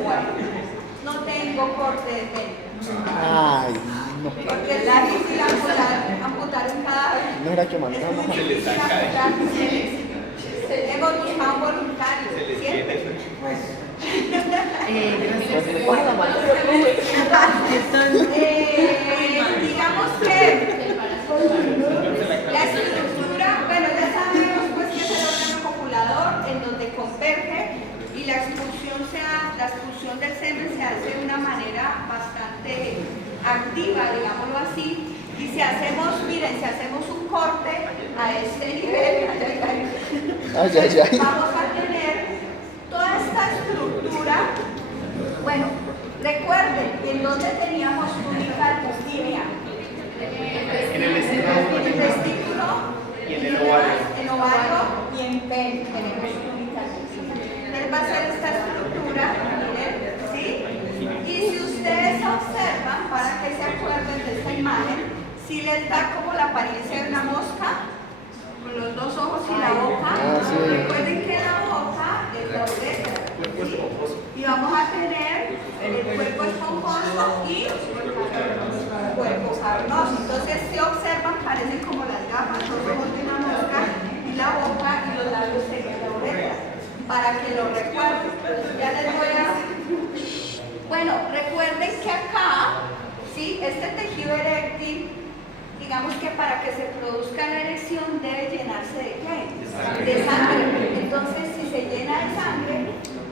Bueno, no tengo corte de pene. Ay, no. Porque es difícil amputar un cadáver. No era que mandaba. Es muy difícil amputar. Hemos buscado voluntarios. Siempre. Digamos que la estructura, bueno, ya sabemos pues que es el órgano copulador en donde converge y la expulsión del semen se hace de una manera bastante activa, digámoslo así, y si hacemos, miren, si hacemos un corte a este nivel, vamos a tener toda esta estructura. Bueno, recuerden en dónde teníamos túnica línea. En el testículo Y en el ovario. En ovario y en pene tenemos túnica línea. Entonces va a ser esta estructura, miren, ¿sí? Y si ustedes observan, para que se acuerden de esta imagen, si les da como la apariencia de una mosca, con los dos ojos y la boca, recuerden que la boca es la uretra. ¿Sí? Y vamos a tener el cuerpo esponjoso y cuerpo carnoso. Entonces, si observan, parecen como las gafas, los ojos de una mosca y la boca y los labios serían la uretra, para que lo recuerden. Ya les voy a... Bueno, recuerden que acá, ¿sí? Este tejido eréctil, digamos que para que se produzca la erección debe llenarse de ¿qué? De sangre. Entonces, si se llena de sangre,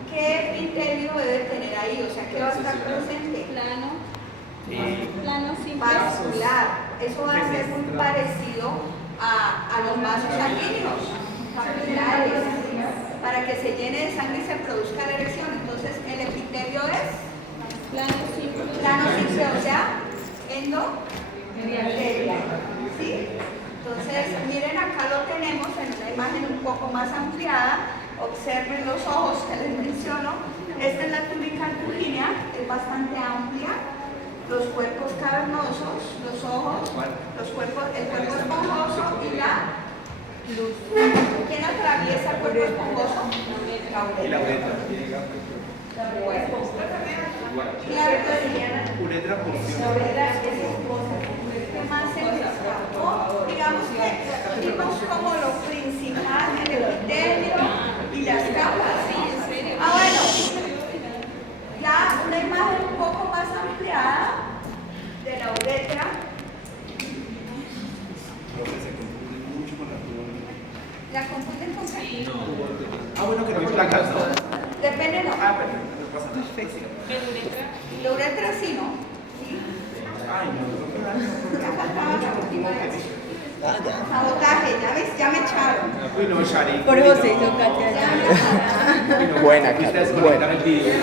¿qué epitelio debe tener ahí? O sea, ¿qué va a estar presente? Plano simple. Vascular. Eso va a ser muy parecido a los vasos sanguíneos, capilares, para que se llene de sangre y se produzca la erección. Entonces, el epitelio es Plano simple. plano simple, o sea, endometrial. ¿Sí? Entonces, miren, acá lo tenemos en una imagen un poco más ampliada. Observen los ojos que les menciono. Esta es la túnica albuginea, es bastante amplia. Los cuerpos cavernosos, los ojos, el cuerpo esponjoso y la luz. ¿Quién atraviesa el cuerpo esponjoso? La uretra. Claro que sí. Uretra por ¿Qué más se me escapó? Digamos que vimos como lo principal, el epitelio y las capas. Ah, bueno, ya una imagen un poco más ampliada de la uretra. ¿La confunden con qué? Ah, bueno, que no hay placas, ¿no? Depende, no. Ah, perfecto, no pasa nada. La uretra sí, ¿no? Sí. Ay, no. Ya faltaba la última vez. Sabotaje, ya ves, ya me echaron. Uy, no, Shari. Por eso se hizo Ya Katia. me echaron. Buena, Katia, buena. El video.